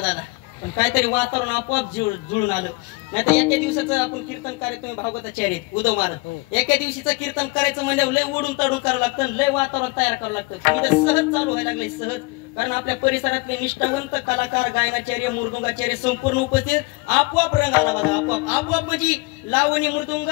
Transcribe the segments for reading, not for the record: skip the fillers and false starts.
दादा पण काहीतरी वातावरण आपोआप जुळून आलं. नाही तर एका दिवसाचं आपण कीर्तन कार्य तुम्ही भागवताचार्य उदो महाराज एका दिवशीचं कीर्तन करायचं म्हणजे लय ओढून तडून करावं लागतं, लय वातावरण तयार करावं लागतं. इथं सहज चालू व्हायला लागले सहज, कारण आपल्या परिसरातले निष्ठावंत कलाकार गायनाचार्य मृदुंगाचार्य संपूर्ण उपस्थित. आपोआप रंग आला बघा, आपोआप आपोआप म्हणजे लावणी मृदुंग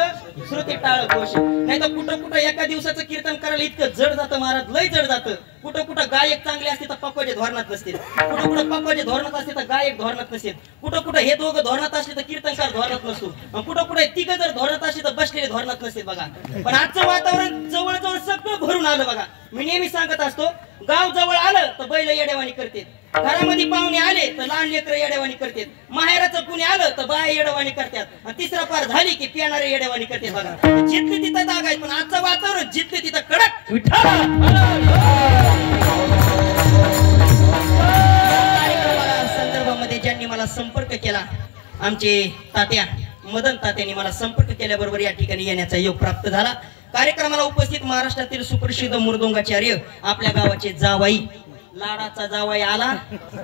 श्रुती टाळ घोष. नाही तर कुठं कुठं एका दिवसाचं कीर्तन करायला इतकं जड जातं महाराज, लय जड जातं. कुठं कुठं गायक चांगले असते तर पक्वाचे धोरणात नसतील, कुठं कुठं पक्वाचे धोरणात असते तर गायक धोरणात नसतील, कुठं कुठं हे दोघं धोरणात असले तर कीर्तनकार धोरणात नसतो, कुठं कुठे तिघं जर धोरणात असले तर बसलेले धोरणात नसतील बघा. पण आजचं वातावरण जवळजवळ सगळं भरून आलं बघा. मी नेहमी सांगत असतो, गाव जवळ आलं तर बैल येडेवाणी करते, घरामध्ये पाहुणे आले तर लहान लेकरं येडेवाणी करतात, माहेराचं कुणी आलं तर बाया येडेवाणी करतात, आणि तिसरा पार झाली की पिणारे येडेवाणी करते बघा. जिथले तिथं जागा आहे, पण आजचं वातावरण जिथले तिथं कडक. संदर्भामध्ये ज्यांनी मला संपर्क केला, आमचे तात्या मदन तात्यांनी मला संपर्क केल्याबरोबर या ठिकाणी येण्याचा योग प्राप्त झाला. कार्यक्रमाला उपस्थित महाराष्ट्रातील सुप्रसिद्ध मृदुंगाचार्य आपल्या गावाचे जावाई, लाडाचा जावाई आला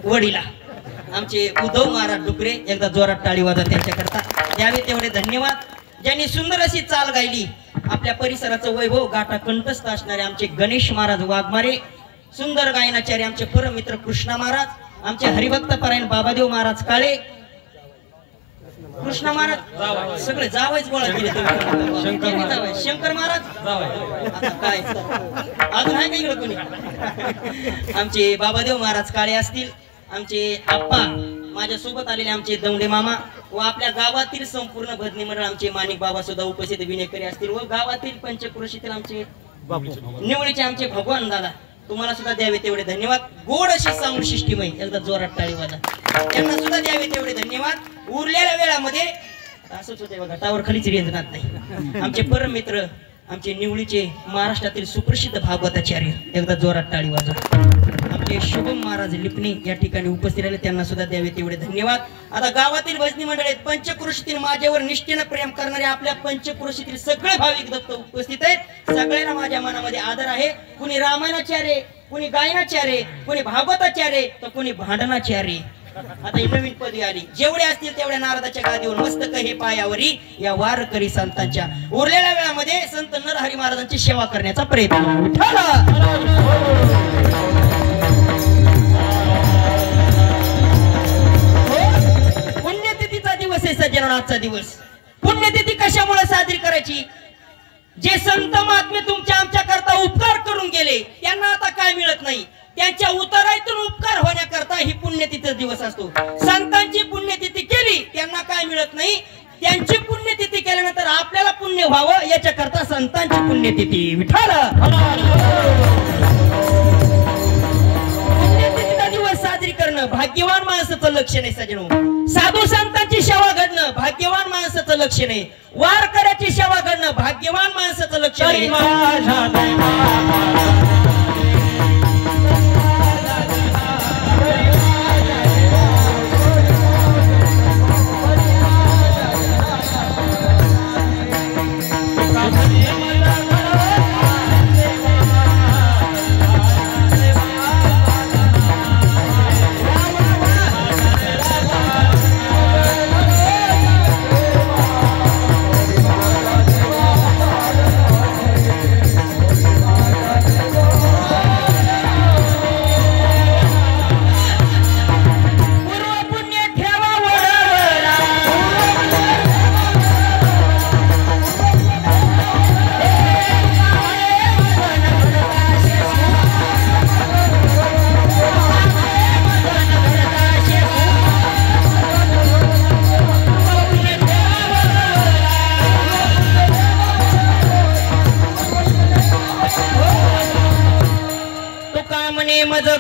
वडीला, आमचे उद्धव महाराज डुकरे. एकदा जोरात टाळी वाजा त्यांच्याकरता द्यावे तेवढे धन्यवाद. ज्यांनी सुंदर अशी चाल गायली, आपल्या परिसराचं वैभव गाठा कंठस्थ असणारे आमचे गणेश महाराज वाघमारे, सुंदर गायनाचार्य आमचे परमित्र कृष्णा महाराज, आमचे हरिभक्त परायण बाबादेव महाराज काळे, कृष्ण महाराज सगळे जावायच गोळा केले. शंकर महाराज आता काय अजून आहे का इकडे कोणी? आमचे बाबादेव महाराज काळे असतील, आमचे आप्पा, माझ्या सोबत आलेले आमचे दौंडे मामा व आपल्या गावातील संपूर्ण भजनी मंडळ आमचे माणिक बाबा सुद्धा उपस्थित विनेकरी असतील, व गावातील पंचक्रोशीतील आमचे निवडीचे आमचे भगवान दादा, तुम्हाला सुद्धा द्यावे तेवढे धन्यवाद. गोड अशी साऊंड सिस्टीम आहे, एकदा जोरात टाळी वाजा त्यांना सुद्धा द्यावे तेवढे धन्यवाद. उरलेल्या वेळामध्ये असंच होते बघा, टावर खालीच रेंज राहत नाही. आमचे परम मित्र आमचे निवडीचे महाराष्ट्रातील सुप्रसिद्ध भागवताचार्य, एकदा जोरात टाळी वाजा. आमचे शुभम महाराज लिपणे या ठिकाणी उपस्थित राहिले, त्यांना सुद्धा द्यावे तेवढे धन्यवाद. आता गावातील भजनी मंडळ आहेत, पंचक्रोशीतील माझ्यावर निष्ठेनं प्रेम करणारे आपल्या पंचक्रोशीतील सगळे भाविक दत्त उपस्थित आहेत. सगळ्यांना माझ्या मनामध्ये आदर आहे. कुणी रामायणाचार्य, कुणी गायनाचार्य, कुणी भागवताचार्य तर कुणी भांडणाचार्य. आता ही नवीन पदवी आली, जेवढे असतील तेवढ्या नारदाच्या गादीवर मस्तक हे पायावरी या वारकरी संतांच्या. उरलेल्या वेळामध्ये संत नरहरी महाराजांची सेवा करण्याचा प्रयत्न. पुण्यतिथीचा दिवस आहे सज्जन, आजचा दिवस. पुण्यतिथी कशामुळे साजरी करायची? जे संत महात्मे तुमच्या आमच्या करता उपकार करून गेले, त्यांना आता काय मिळत नाही, त्यांच्या उतरायतून उपकार होण्याकरता ही पुण्यतिथी दिवस असतो. संतांची पुण्यतिथी केली, त्यांना काय मिळत नाही, त्यांची पुण्यतिथी केल्यानंतर आपल्याला पुण्य व्हावं याच्याकरता संतांची पुण्यतिथी. विठ्ठल पुण्यतिथीचा दिवस साजरी करणं भाग्यवान माणसाचं लक्षण आहे सजनो. साधू संतांची सेवा घडणं भाग्यवान माणसाचं लक्षण आहे. वारकऱ्याची सेवा घडणं भाग्यवान माणसाचं लक्षण आहे.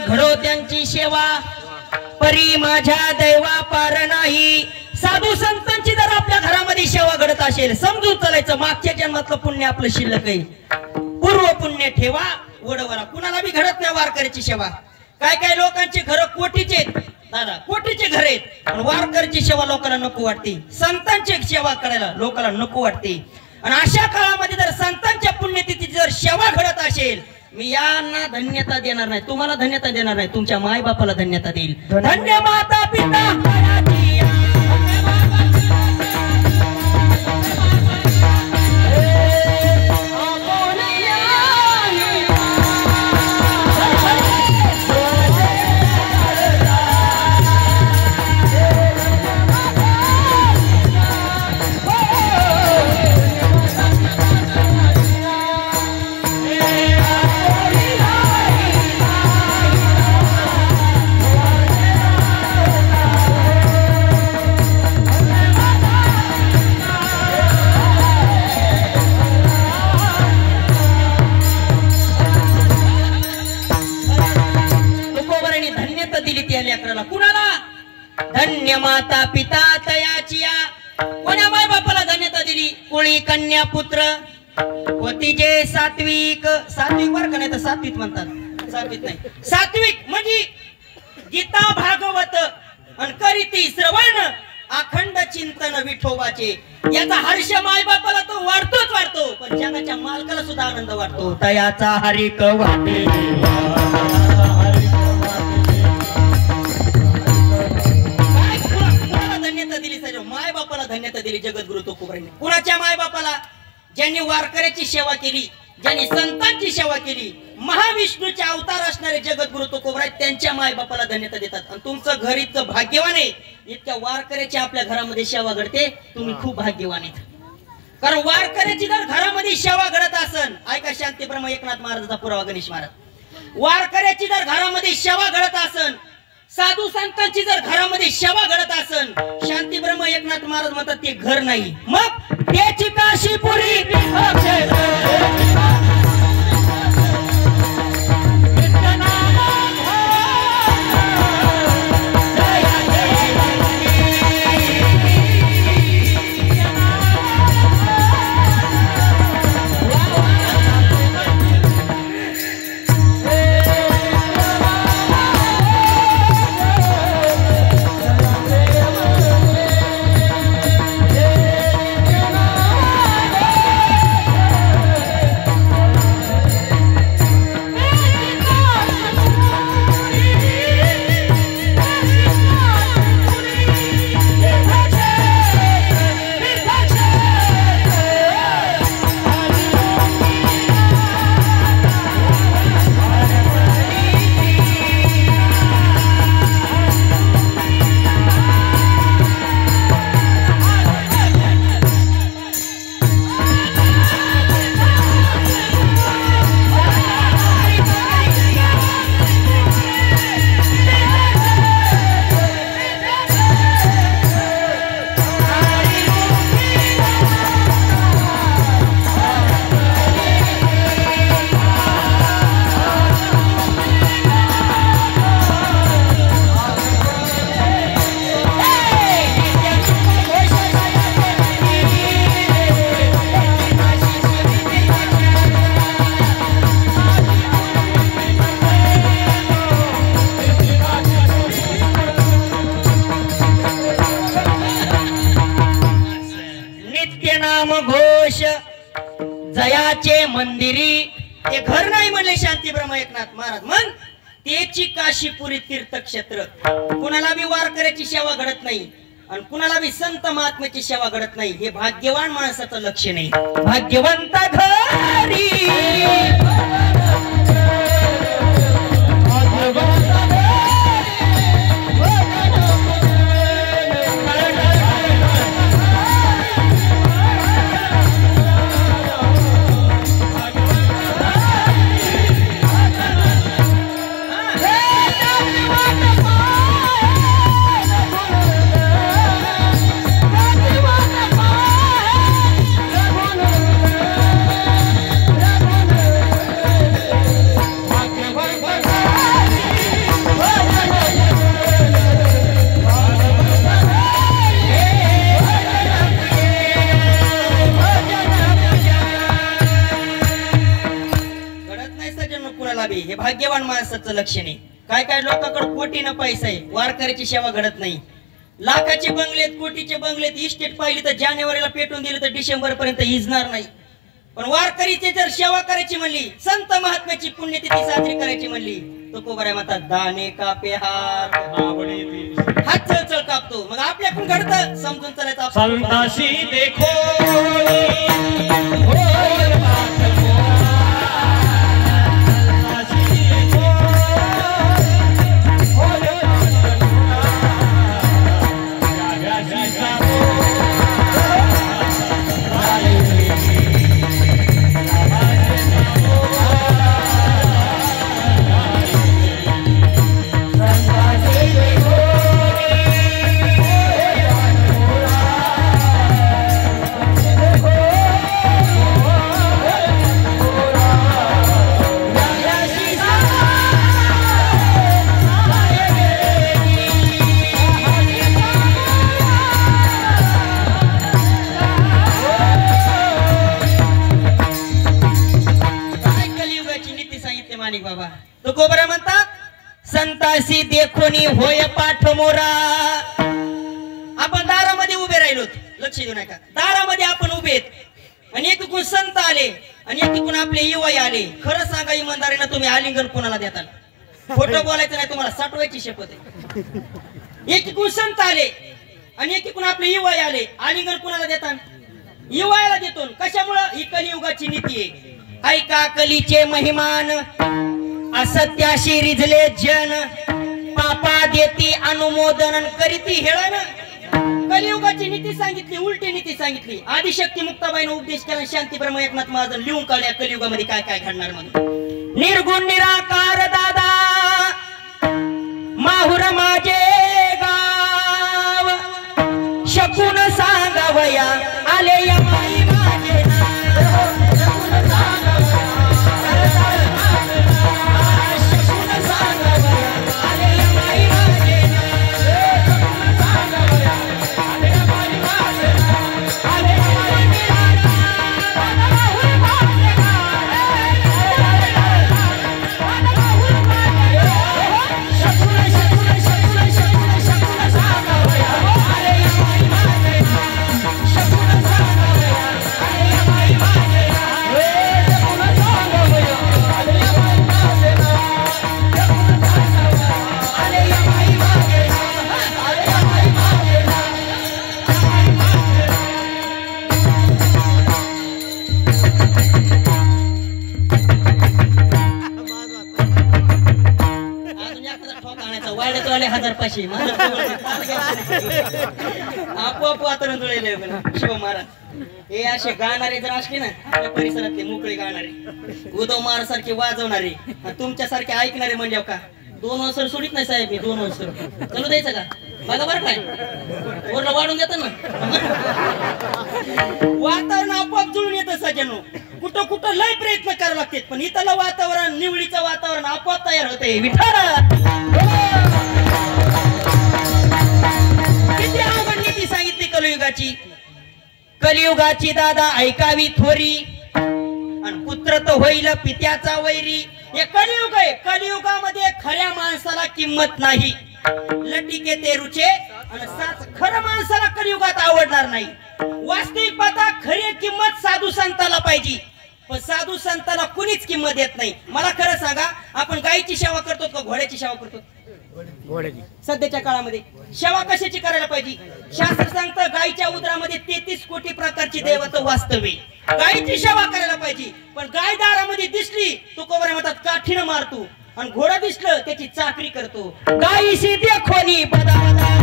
घडो त्यांची सेवा, परी माझ्या दैवा पार नाही. साधू संतांची जर आपल्या घरामध्ये सेवा घडत असेल, समजून चालायचं मागच्या जन्मातलं पुण्य आपलं शिल्लक आहे. पूर्व पुण्य ठेवा वडवरा. कुणाला बी घडत नाही वारकऱ्याची सेवा. काय काय लोकांची घर कोटीचे दादा, कोटीचे घर आहेत, पण वारकऱ्याची सेवा लोकांना नको वाटते, संतांची सेवा करायला लोकांना नको वाटते. आणि अशा काळामध्ये जर संतांच्या पुण्यतिथी जर सेवा घडत असेल, मी यांना धन्यता देणार नाही, तुम्हाला धन्यता देणार नाही, तुमच्या माय बापाला धन्यता देईल. धन्य माता पिता धन्य माता पिता तयाचिया. कोण्या माय बापाला धन्यता दिली? कुळी कन्या पुत्र होती जे सात्विक. सात्विक वर का नाही तर सात्विक म्हणतात, सात्विक नाही, सात्विक म्हणजे गीता भागवत आणि करीती श्रवण अखंड चिंतन विठोबाचे. याचा हर्ष माय बापाला तो वाढतोच वाढतो, पण जगाच्या मालकाला सुद्धा आनंद वाटतो. तयाचा हरिक वाटे माय बापाला धन्यता दिली जगद्गुरु तुकोबारायांनी. कुणाच्या माय बापाला? ज्यांनी वारकऱ्याची सेवा केली, ज्यांनी संतांची सेवा केली, महाविष्णूचे अवतार असणारे जगद्गुरु तुकोबाराय त्यांच्या माय बापाला धन्यता देतात. आणि तुमचं घर इतकं भाग्यवान आहे, इतक्या वारकऱ्याची आपल्या घरामध्ये सेवा घडते, तुम्ही खूप भाग्यवान आहेत. कारण वारकऱ्याची जर घरामध्ये सेवा घडत असन, ऐका शांतीब्रह्म एकनाथ महाराजांचा पुरावा गणेश महाराज, वारकऱ्याची जर घरामध्ये सेवा घडत असन, साधू संतांची जर घरामध्ये सेवा घडत असन, शांती ब्रह्म एकनाथ महाराज म्हणतात ते घर नाही, मग त्याची काशीपुरी. जयाचे मंदिरी ते घर नाही म्हणले शांती ब्रह्म एकनाथ महाराज, मग त्याची काशीपुरी तीर्थक्षेत्र. कुणाला बी वारकऱ्याची सेवा घडत नाही आणि कुणाला बी संत महात्म्याची सेवा घडत नाही, हे भाग्यवान माणसाचं लक्ष नाही. भाग्यवंत घरी हे भाग्यवान माणसाचं लक्ष नाही. काय काय लोकांकडे कोटीनं पैसा आहे, वारकऱ्याची सेवा घडत नाही. लाखाचे बंगलेत, कोटीचे बंगलेत, इस्टेट पाहिली तर जानेवारीला पेटून दिले तर डिसेंबर पर्यंत इजणार नाही. पण वारकरीची जर सेवा करायची म्हणली, संत महात्म्याची पुण्यतिथी साजरी करायची म्हणली, तो कोबऱ्या म्हणतात दाणे कापे हात हात चळचळ कापतो. मग आपल्याकडून घडतं समजून चालायचं. संताशी देखो बाबा. तो गोबऱ्या म्हणतात संतासी देखोनी होय पाठ मोरा. आपण दारामध्ये उभे राहिलो, लक्ष देऊ नका. दारामध्ये आपण उभे आणि एकीकडून संत आले आणि एकीकडून आपले युवाई आले. खरं सांगा इमानदारीनं तुम्ही आलिंगन कोणाला देताल? खोटं बोलायचं नाही, तुम्हाला साठवायची शपथ आहे. एकीकडून संत आले आणि एकीकडून आपले युवाई आले, आलिंगन कोणाला देतात? युवायला देतो. कशामुळं? ही कलियुगाची नीती आहे. ऐका कलीचे महिमान, असत्याशी रिझले जन, पापा देती अनुमोदन करीती हेळन. कलियुगाची नीती सांगितली, उलटी नीती सांगितली. आदिशक्ती मुक्ताबाईने उपदेश केला, शांती ब्रह्म एकनाथ महाराज लिहून काढल्या कलियुगामध्ये काय काय घडणार म्हणून. निर्गुण निराकार दादा माहुर माझे गाव, शकून सांगावया आले यमाई माझे आपोआप वातावरण जुळले शिव महाराज. हे असे गाणारे जर असले ना आपल्या परिसरातले मोकळे गाणारे, उद्धव महाराज सारखे वाजवणारे, तुमच्यासारखे ऐकणारे म्हणजे का 2 अवसर सोडित नाही साहेब. मी 2 अवसर चालू द्यायचं का? बघा बरं काय वरला वाढून देत ना. वातावरण आपोआप जुळून येतं सज्जनो. कुठं कुठं लय प्रयत्न करावे लागतात, पण इथलं वातावरण, निवडीचं वातावरण आपोआप तयार होते. विठ्ठल किती अवघड नीती सांगितली कलियुगाची. कलियुगाची दादा ऐकावी थोरी, आणि पुत्र तर होईल पित्याचा वैरी. हे कलियुग आहे. कलियुगामध्ये खऱ्या माणसाला किंमत नाही. लटिके ते रुचे आणि साच खरं माणसाला कलियुगात आवडणार नाही. वास्तविक पाहता खरी किंमत साधू संताला पाहिजे, पण साधू संताला कुणीच किंमत देत नाही. मला खरं सांगा, आपण गायीची सेवा करतो का घोड्याची सेवा करतो? घोड्याची. सध्याच्या काळामध्ये सेवा कशाची करायला पाहिजे? शास्त्र सांगतं गायीच्या उदरामध्ये 33 कोटी प्रकारची दैवत वास्तवे. गायीची सेवा करायला पाहिजे, पण गाय दारामध्ये दिसली तो कोबऱ्या म्हणतात काठीनं मारतो, आणि घोडा दिसलं त्याची चाकरी करतो. गायीशी देखोनी बदा बदा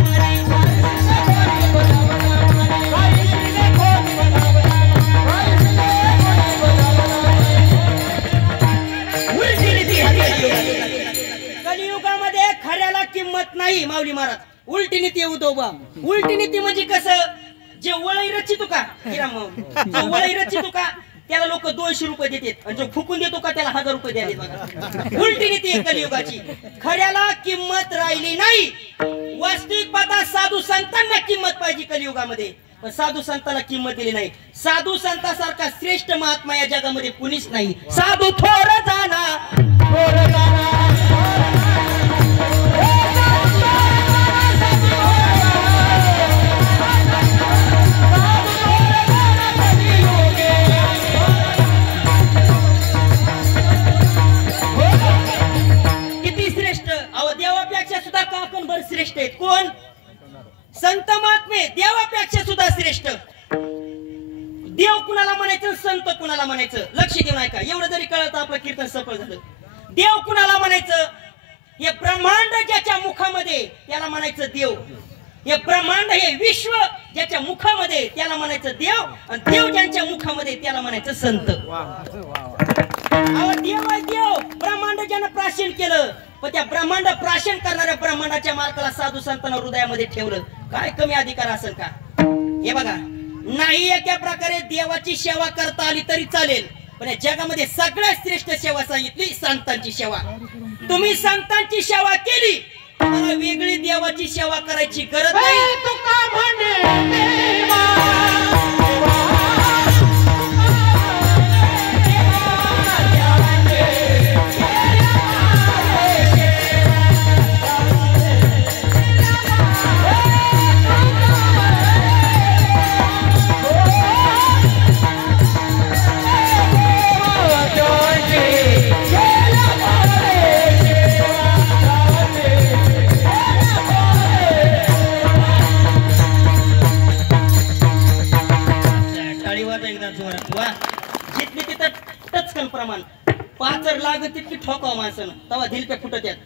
कलियुगामध्ये खऱ्याला किंमत नाही. माऊली महाराज उलटी नीती उदोबा. उलटी नीती म्हणजे कसं? जे वळई रचितो का, जो वळई रचितो का त्याला लोक 200 रुपये देतात, आणि जो फुकून देतो का त्याला 1000 रुपये द्याले. बघा उलटी नीती आहे कलियुगाची. खऱ्याला किंमत राहिली नाही. वास्तविक पाहता साधू संतांना किंमत पाहिजे कलियुगामध्ये, पण साधू संतांना किंमत दिली नाही. साधू संतांसारखा श्रेष्ठ महात्मा या जगामध्ये कुणीच नाही. साधू थोर जाना थोर जाना संत महात्मे देवापेक्षा सुद्धा श्रेष्ठ. देव कुणाला म्हणायचं, संत कुणाला म्हणायचं, लक्ष देऊन ऐका. एवढं जरी कळलं तर आपलं कीर्तन सफल झालं. देव कुणाला म्हणायचं, हे ब्रह्मांड ज्याच्या मुखामध्ये त्याला म्हणायचं देव. हे ब्रह्मांड हे विश्व ज्याच्या मुखामध्ये त्याला म्हणायचं देव, आणि देव ज्यांच्या मुखामध्ये त्याला म्हणायचं संत. देव आहे देव. ब्रह्मांड ज्यानं प्राशन केलं, पण त्या ब्रह्मांड प्राशन करणाऱ्या ब्रह्मांडाच्या मालकाला साधू संतांना हृदयामध्ये ठेवलं. काय कमी अधिकार असेल का? हे बघा, नाही एका प्रकारे देवाची सेवा करता आली तरी चालेल, पण या जगामध्ये सगळ्यात श्रेष्ठ सेवा सांगितली संतांची सेवा. तुम्ही संतांची सेवा केली, तुम्हाला वेगळी देवाची सेवा करायची गरज नाही. प्रमाण पाचर लागत तितकी ठोकाव माणसानं, तेव्हा दिलप्या फुटत येत.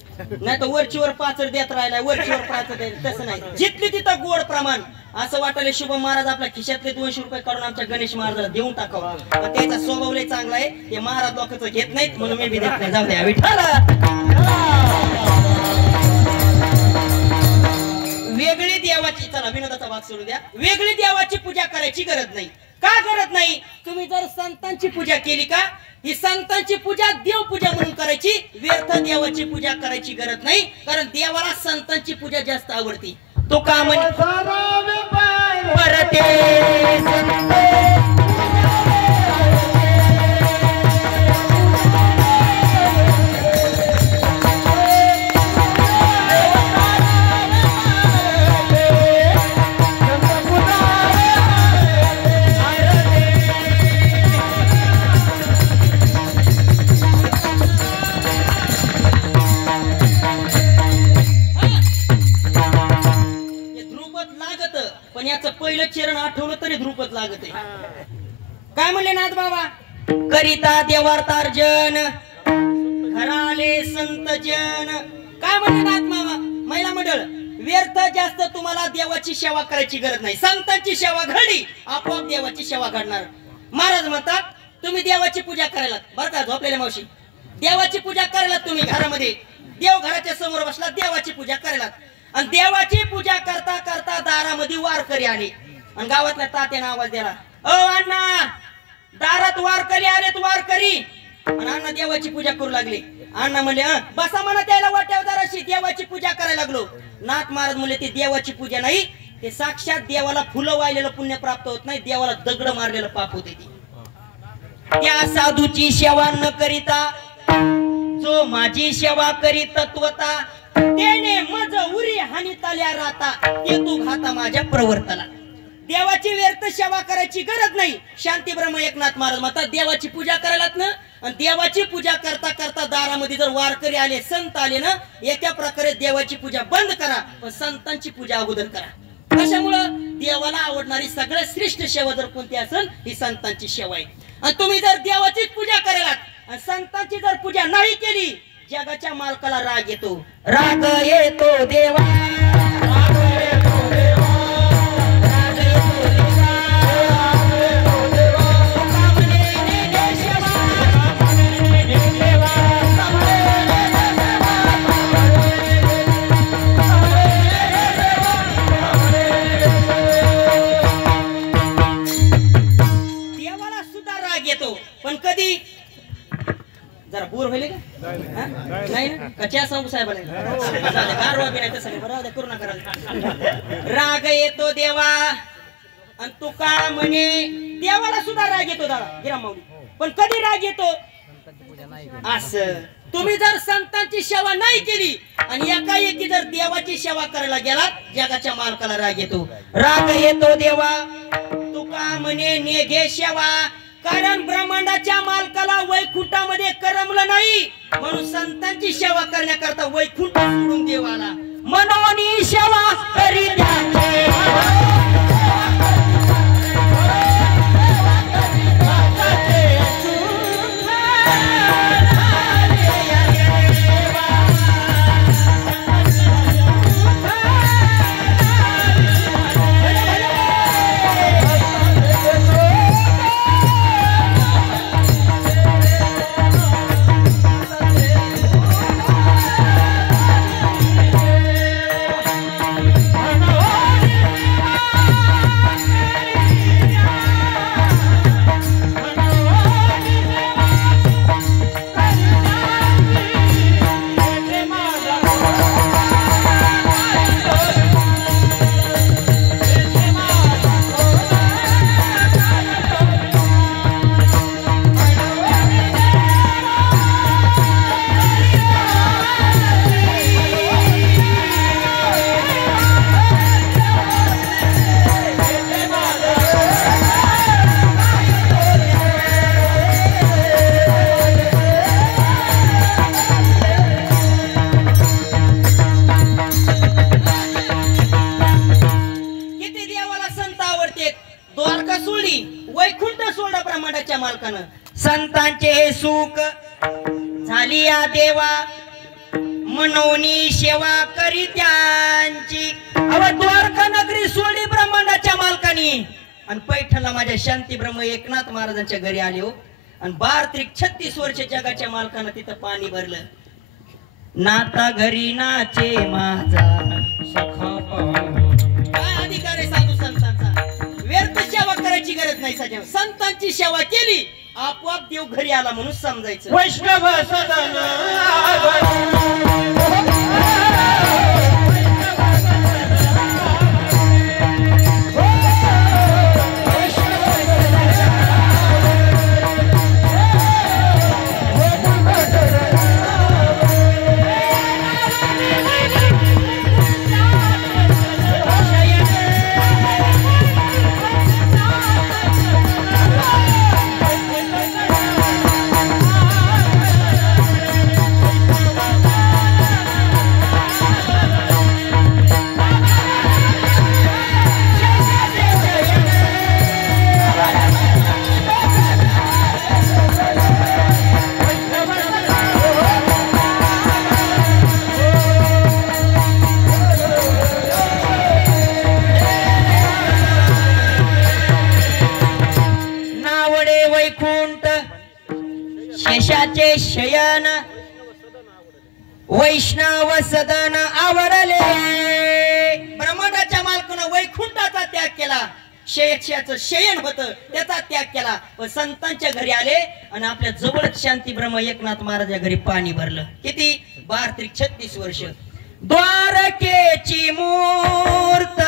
नाही तर वरचीवर पाचर देत राहिला, वरचीवर पाचर देत, तसं नाही. जितली तिथं गोड प्रमाण. असं वाटले शुभम महाराज आपल्या खिशातले 200 रुपये काढून आमच्या गणेश महाराजाला देऊन टाकावं. त्याचा स्वभाव लय चांगला आहे. ते महाराज लोकांचं घेत नाहीत, म्हणून मी बी देत नाही. जाऊ द्या विठ्ठला. वेगळी देवाची, चला विनोदाचा भाग सोडू द्या. वेगळी देवाची पूजा करायची गरज नाही. का गरज नाही? तुम्ही जर संतांची पूजा केली का, ही संतांची पूजा देव पूजा म्हणून करायची, व्यर्थ देवाची पूजा करायची गरज नाही. कारण देवाला संतांची पूजा जास्त आवडती. तो का म्हणे पहिलं चरण आठवलं तरी ध्रुपद लागत आहे. काय म्हणले नाथ बाबा? करिता देवार्तार्जन घराले संत जन. काय म्हणले नाथ बाबा? महिला मंडळ, व्यर्थ जास्त तुम्हाला देवाची सेवा करायची गरज नाही. संतांची सेवा घडली, आपोआप देवाची सेवा घडणार. महाराज म्हणतात तुम्ही देवाची पूजा करायला, बरं का झोपलेल्या मावशी, देवाची पूजा करायला तुम्ही घरामध्ये, देव घराच्या समोर बसला, देवाची पूजा करायला. आणि देवाची पूजा करता करता दारामध्ये वारकरी आले, आणि गावातल्या तात्याने आवाज दिला, ओ अण्णा, दारात वारकरी आलेत, वारकरी. आणि अण्णा देवाची पूजा करू लागले. अण्णा म्हणले बसा म्हणा त्याला वाट्यावर जराशी, देवाची पूजा करायला लागलो. नाथ महाराज म्हणले ती देवाची पूजा नाही, ते साक्षात देवाला फुलं वाहिलेलं पुण्य प्राप्त होत नाही, देवाला दगड मारलेलं पाप होते. ती त्या साधूची सेवा न करिता जो माझी सेवा करी तत्वता, त्याने मज उरी हानी ताल्या राहता, ते तू घाता माझ्या प्रवर्तला. देवाची व्यर्थ सेवा करायची गरज नाही. शांती ब्रह्म एकनाथ महाराज म्हणतात देवाची पूजा करायलात ना, आणि देवाची पूजा करता करता दारामध्ये जर वारकरी आले, संत आले ना, एका प्रकारे देवाची पूजा बंद करा, पण संतांची पूजा अगोदर करा. कशामुळं? देवाला आवडणारी सगळ्यात श्रेष्ठ सेवा जर कोणती असेल, ही संतांची सेवा आहे. आणि तुम्ही जर देवाचीच पूजा करायलात आणि संतांची जर पूजा नाही केली, जगाच्या मालकाला राग येतो. राग येतो देवा, राग येतो देवा, राग येतो देवा, राग येतो देवा. कामने नेगे सेवा, कामने नेगे सेवा, कामने नेगे सेवा. देवाला सुद्धा राग येतो, पण कधी? जरा बोर होईल का? नाही ना, कच्या सांगू साहेबांना गारवा बी नाही तसं बरं करू नका. राग येतो देवा, आणि तू का म्हणे देवाला सुद्धा राग येतो दादा गिराम माऊली, पण कधी राग येतो? असं तुम्ही जर संतांची सेवा नाही केली आणि एकाएकी जर देवाची सेवा करायला गेलात, जगाच्या मालकाला राग येतो. राग येतो देवा, तू का म्हणे नेघे सेवा, कारण ब्रह्मांडाच्या मालकाला वैकुंठामध्ये करमलं नाही, म्हणून संतांची सेवा करण्याकरता वैकुंठ सोडून देवाला मनोनी सेवा करी द्या. केली वैकुंठ सोडा ब्रह्मांडाच्या मालकानं. संतांचे हे सुख झाली या देवा मनोनी सेवा करी त्यांची. अव द्वारका नगरी सोडी ब्रह्मांडाच्या मालकानी आणि पैठणला माझ्या शांती ब्रह्म एकनाथ महाराजांच्या घरी आले हो. आणि 36 वर्ष जगाच्या मालकानं तिथं पाणी भरलं. नाता घरी नाचे माझा सखा काय अधिकार आहे साधू संतांचा. व्यर्थ सेवा करायची गरज नाही. सजा संतांची सेवा केली आपोआप देव घरी आला म्हणून समजायचं. वैष्णव सदन शेषाचे शयन वैष्णव सदन आवरले. ब्रह्मांडाच्या मालकानं वैकुंठाचा त्याग केला. शेषाचं शयन होतं त्याचा त्याग केला व संतांच्या घरी आले आणि आपल्या जवळच शांती ब्रह्म एकनाथ महाराजा घरी पाणी भरलं. किती 36 वर्ष. द्वारकेची मूर्त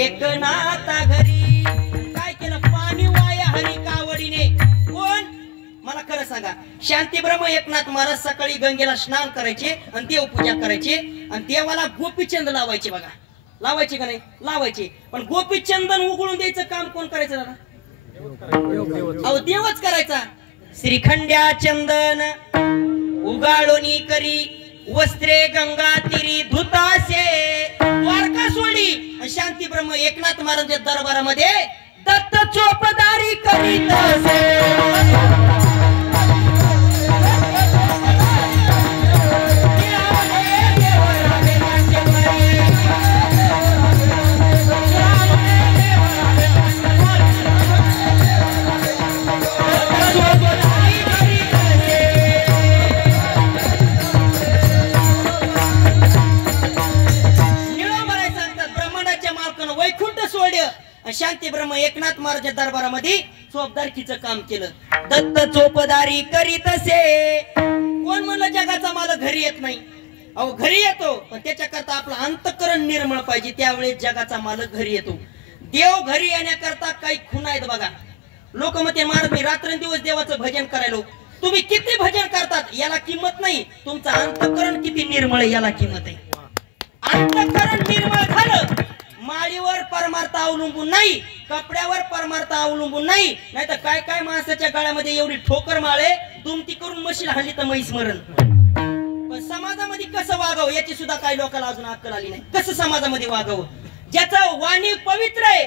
एकनाथा घरी काय केलं पाणी वाया हरी कावडीने. कोण मला खरं सांगा. शांती ब्रह्म एकनाथ महाराज सकाळी गंगेला स्नान करायचे आणि देवपूजा करायचे आणि देवाला गोपीचंद लावायचे. बघा लावायचे का नाही लावायचे. पण गोपीचंदन उघडून द्यायचं काम कोण करायचं दादा. अहो देवच करायचा. श्रीखंड्या चंदन उगाळोनी करी वस्त्रे गंगा तिरी धुतासे. द्वारका सोडी शांती ब्रह्म एकनाथ महाराजांच्या दरबारामध्ये दत्त चोपदारी करीत असे. शांती ब्रह्म एकनाथ महाराज दरबारामध्ये चोपदारकीचं काम केलं. दत्त चोपदारी करीत असे. कोण म्हणलं जगाचा मालक घरी येत नाही. अहो घरी येतो पण त्याच्याकरता आपलं अंतःकरण निर्मळ पाहिजे. त्यावेळेस जगाचा मालक घरी येतो. देव घरी येण्याकरता काही खुणा आहेत बघा. लोक म्हणते महाराज मी रात्रंदिवस देवाचं भजन करायलो. तुम्ही किती भजन करतात याला किंमत नाही. तुमचं अंतःकरण किती निर्मळ याला किंमत आहे. अंतःकरण निर्मळ झालं माळीवर परमार्थ अवलंबून नाही, कपड्यावर परमार्थ अवलंबून नाही. नाहीतर काय काय माणसाच्या गळ्यामध्ये एवढी ठोकर माळे दुमती करून मशीन हाणली तर म्हैस मरण. पण समाजामध्ये कसं वागावं याची सुद्धा काही लोकांना अजून अक्कल आली नाही. कसं समाजामध्ये वागावं. ज्याचं वाणी पवित्र आहे,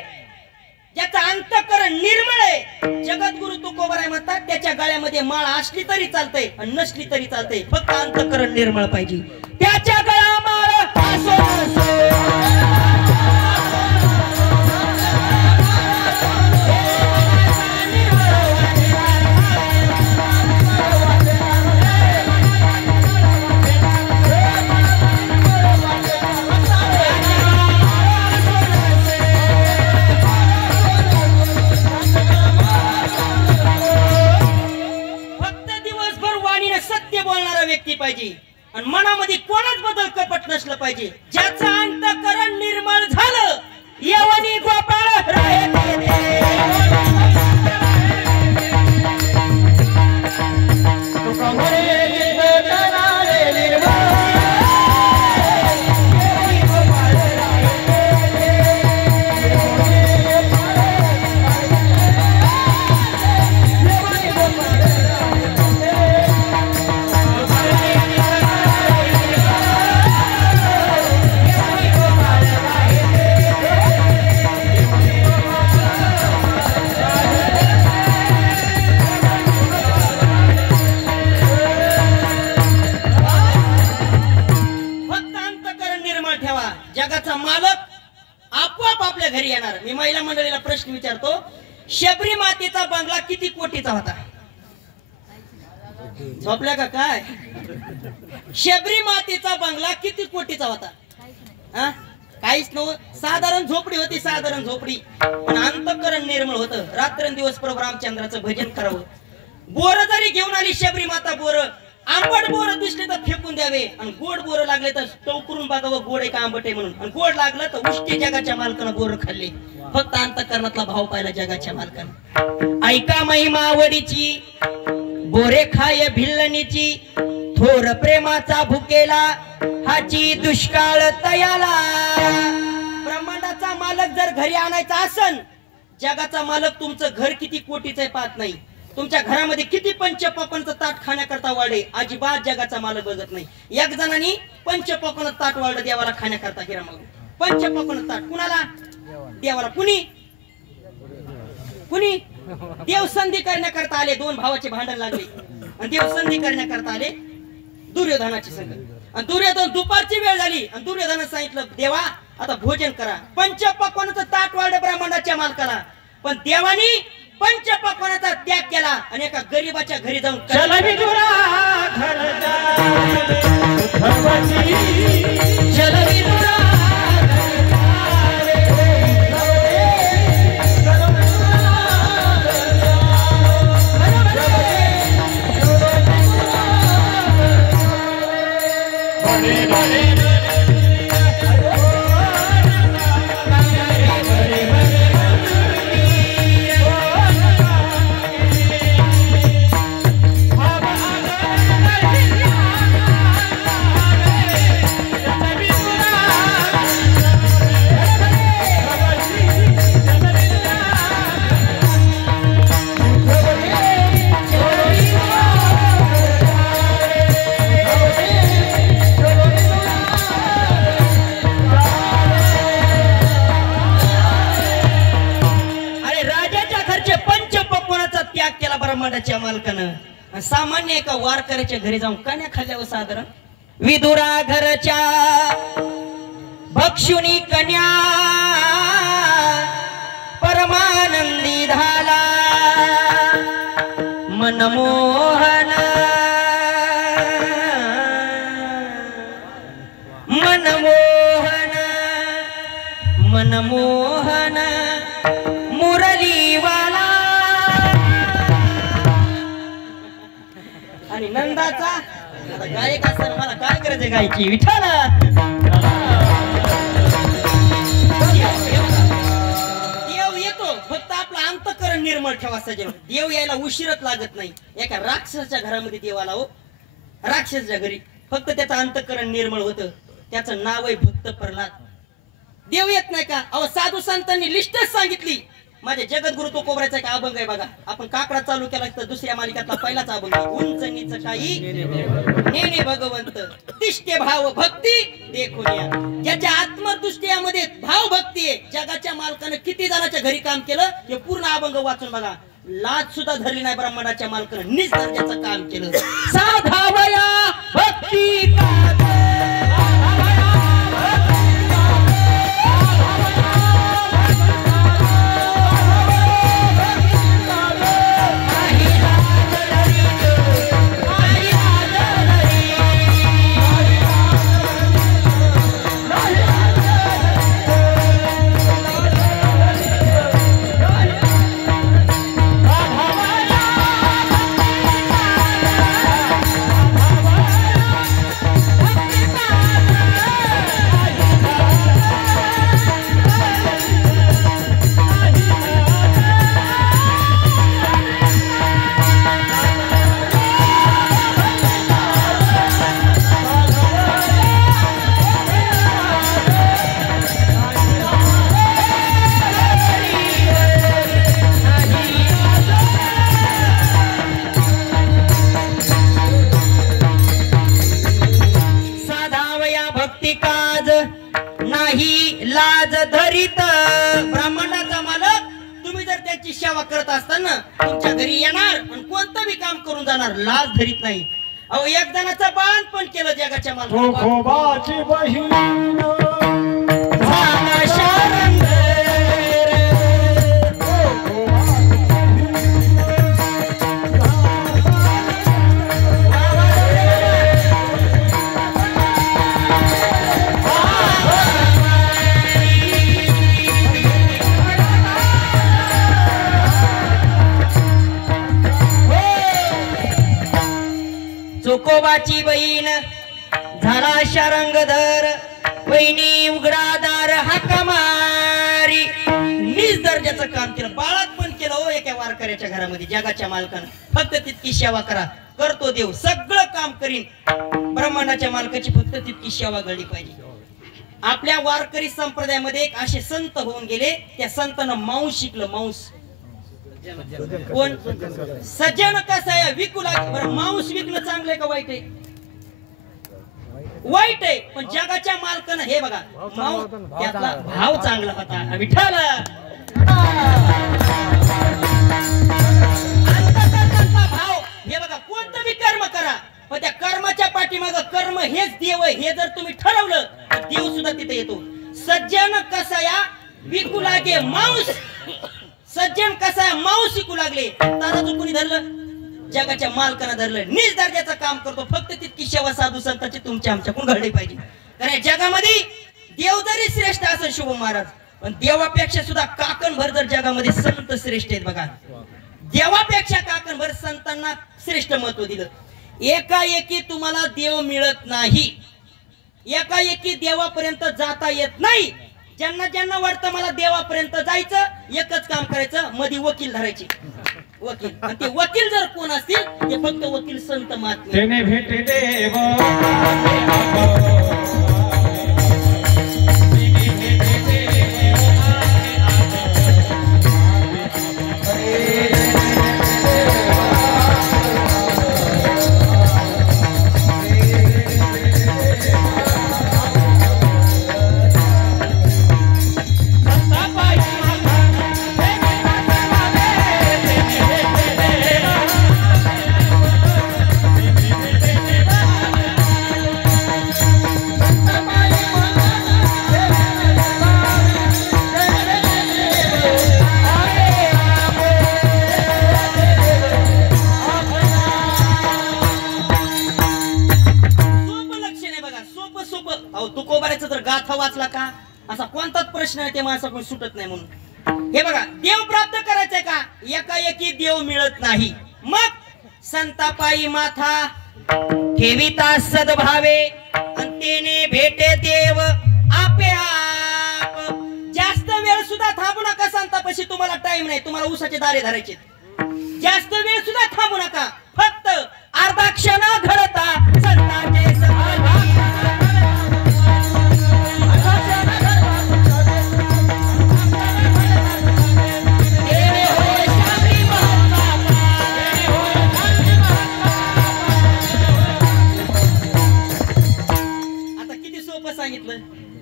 ज्याचं अंतःकरण निर्मळ आहे. जगद्गुरु तुकोबराय म्हणतात त्याच्या गळ्यामध्ये माळ असली तरी चालतंय आणि नसली तरी चालतंय. फक्त अंतःकरण निर्मळ पाहिजे. त्याच्या गळा माळ असो व्यक्ती पाहिजे आणि मनामध्ये कोणाच बदल कपट नसलं पाहिजे. ज्याचं अंतःकरण निर्मळ झालं यवनी गोपाळ राय ठेवा, जगाचा मालक आपोआप आपल्या घरी येणार. मी महिला मंडळीला प्रश्न विचारतो, शबरी मातेचा बंगला किती कोटीचा होता? झोपल्या का काय? शबरी मातेचा बंगला किती कोटीचा होता? हा, काहीच नव्हतं. साधारण झोपडी होती, साधारण झोपडी, पण अंतःकरण निर्मळ होतं. रात्रंदिवस प्रभू रामचंद्राचं भजन करावं. बोर जरी घेऊन आली शबरी माता, बोर आंबट बोर दिसले तर फेकून द्यावे, आणि गोड बोर लागले तर टोकरून बघावं गोड आहे का आंबट आहे म्हणून. आणि गोड लागलं तर उष्टी जगाच्या मालकानं बोर खाल्ले. फक्त अंतःकरणातला भाव पाहिला जगाच्या मालकानं. ऐका महिमा आवडीची, बोरे खाय भिल्लणीची, थोर प्रेमाचा भुकेला हाची दुष्काळ तयाला. ब्रह्मांडाचा मालक जर घरी आणायचा असन, जगाचा मालक तुमचं घर किती कोटीचं पाहत नाही. तुमच्या घरामध्ये किती पंचपक्वान्नचं ताट खाण्याकरता वाढे, अजिबात जगाचा मालक बघत नाही. एक जणांनी पंचपक्वान्न ताट वाढलं देवाला खाण्याकरता हिरा मागून. पंचपक्वान्न ताट कुणाला? देवाला. कुणी कुणी? देव संधी करण्याकरता आले. दोन भावाचे भांडण लागले आणि देव संधी करण्याकरता आले दुर्योधनाची संग. आणि दुर्योधन दुपारची वेळ झाली आणि दुर्योधनानं सांगितलं, देवा आता भोजन करा. पंचपक्वान्नाचं ताट वाढलं ब्राह्मणाच्या मालकाला, पण देवानी पंचपक्वान्नाचा त्याग केला आणि एका गरीबाच्या घरी जाऊन मालकानं. सामान्य एका वारकऱ्याच्या घरी जाऊन कन्या खाल्ल्यावर साधारण विदुरा घरच्या भक्षुनी कन्या परमानंदी झाला मनमोहन मनमोहन मनमोहन मुरलीवाला. आणि नंदाचा आता गायक असताना मला काय करायचं गायची विठाला. देव येतो फक्त आपलं अंतःकरण निर्मळ ठेवा सजन. देव यायला उशीरच लागत नाही. एका राक्षसाच्या घरामध्ये देव आला हो, राक्षसाच्या घरी, फक्त त्याचं अंतःकरण निर्मळ होतं. त्याचं नाव आहे भक्त प्रल्हाद. देव येत नाही का? अहो साधू संतांनी लिस्टच सांगितली. माझे जगद्गुरु तो कोबराचा एक अभंग आहे बघा. आपण काकडा चालू केला तर दुसऱ्या मालिकातला पहिलाच अभंग आहे. उंच नीच काही नेने भगवंत तिष्ठे भाव भक्ती देखून या. ज्याच्या आत्मदृष्ट्यामध्ये भाव भक्ती आहे, जगाच्या मालकानं किती जणांच्या घरी काम केलं हे पूर्ण अभंग वाचून बघा. लाज सुद्धा धरली नाही ब्रह्मांडाच्या मालकानं, निज दर्जाचं काम केलं. साधावया भक्ती लाज धरीत. ब्राह्मणाचा मालक तुम्ही जर त्याची सेवा करत असताना तुमच्या घरी येणार आणि कोणतं बी काम करून जाणार, लाज धरीत नाही. अहो एक जणाचा बाण पण केलं जगाच्या मालकाने. देवाची बहीण झाला शारंगधर बहिणी उघडादार हाका मारी नीच दर्जाचं काम केलं बाळात पण केलं हो एका वारकऱ्याच्या घरामध्ये जगाच्या मालकानं फक्त तितकी सेवा करा करतो देव सगळं काम करीन ब्रह्मांडाच्या मालकाची फक्त तितकी सेवा घडली पाहिजे आपल्या वारकरी संप्रदायामध्ये एक असे संत होऊन गेले त्या संतांना मांस शिकलं मांस कोण सज्जन कसा आहे विकू लागले बरं मांस विकणं चांगलं आहे का वाईट आहे वाईट आहे पण जगाच्या मालकानं हे बघा त्यातला भाव चांगला होता विठ्ठल भाव हे बघा कोणतं बी कर्म करा पण त्या कर्माच्या पाठीमागं कर्म हेच देव आहे हे जर तुम्ही ठरवलं तर देव सुद्धा तिथे येतो सज्जन कसाया विकू लागे मांस सज्जन कसा मांस विकू लागले तराजू कोणी धरलं जगाच्या मालकानं धरलं नीच दर्जाचं काम करतो फक्त तितकी सेवा साधू संतांची तुमच्या आमच्याकडून घडली पाहिजे कारण जगामध्ये देव जरी श्रेष्ठ असेल शुभ महाराज पण देवापेक्षा सुद्धा काकणभर जर जगामध्ये संत श्रेष्ठ आहेत बघा देवापेक्षा काकणभर संतांना श्रेष्ठ महत्व दिलं एकाएकी तुम्हाला देव मिळत नाही एकाएकी देवापर्यंत जाता येत नाही ज्यांना ज्यांना वाटतं मला देवापर्यंत जायचं एकच काम करायचं मध्ये वकील धरायचे वकील आणि ते वकील जर कोण असतील ते फक्त वकील संत महात्मे तेने भेटे देव वाचला का असा कोणताच प्रश्न आहे ते माणसाकडून सुटत नाही म्हणून हे बघा देव प्राप्त करायचंय का एकाएकी देव मिळत नाही मग संतापायी माथा ठेविता सद्भावे अंतेने भेटे देव आपे आप जास्त वेळ सुद्धा थांबू नका संतापाशी तुम्हाला टाइम नाही तुम्हाला उसाचे दारे धरायचे जास्त वेळ सुद्धा थांबू नका फक्त अर्धा क्षण घडता संतांचे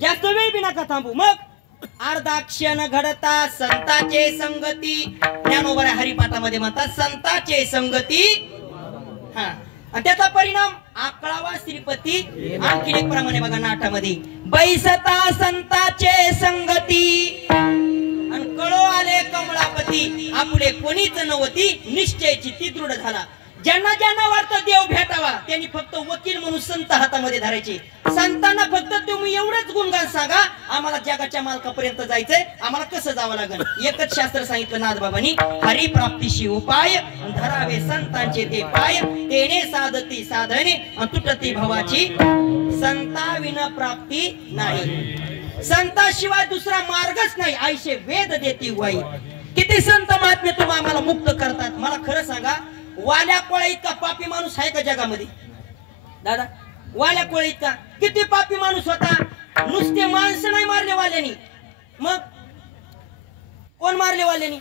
जास्त वेळ बी नका थांबू मग अर्धा क्षण घडता संताचे संगती ज्ञानोबा हरिपाठामध्ये म्हणतात संताचे संगती हा आणि त्याचा परिणाम आकळावा श्रीपती आणखी एक प्रमाणे बघा नाटामध्ये बैसता संताचे संगती आणि कळो आले कमळापती आपुले कोणीच नव्हती निश्चयची ती दृढ झाला ज्यांना ज्यांना वाटतं देव भेटावा त्यांनी फक्त वकील म्हणून संत हातामध्ये धरायचे संतांना फक्त तुम्ही एवढंच गुणगान सांगा आम्हाला जगाच्या मालकापर्यंत जायचंय आम्हाला कसं जावं लागेल एकच शास्त्र सांगितलं नाथबाबांनी हरिप्राप्तीशी उपाय धरावे संतांचे ते पाय तेने साधती साधने तुटती भवाची संताविन प्राप्ती नाही संताशिवाय दुसरा मार्गच नाही आईशे वेद देती वाई किती संत महात्मे तुम्ही आम्हाला मुक्त करतात मला खरं सांगा वाल्या कोळ्या इतका पापी माणूस आहे का जगामध्ये दादा वाल्या कोळ्या इतका किती पापी माणूस होता नुसते माणसं नाही मारले वाल्यानी मग कोण मारले वाल्यानी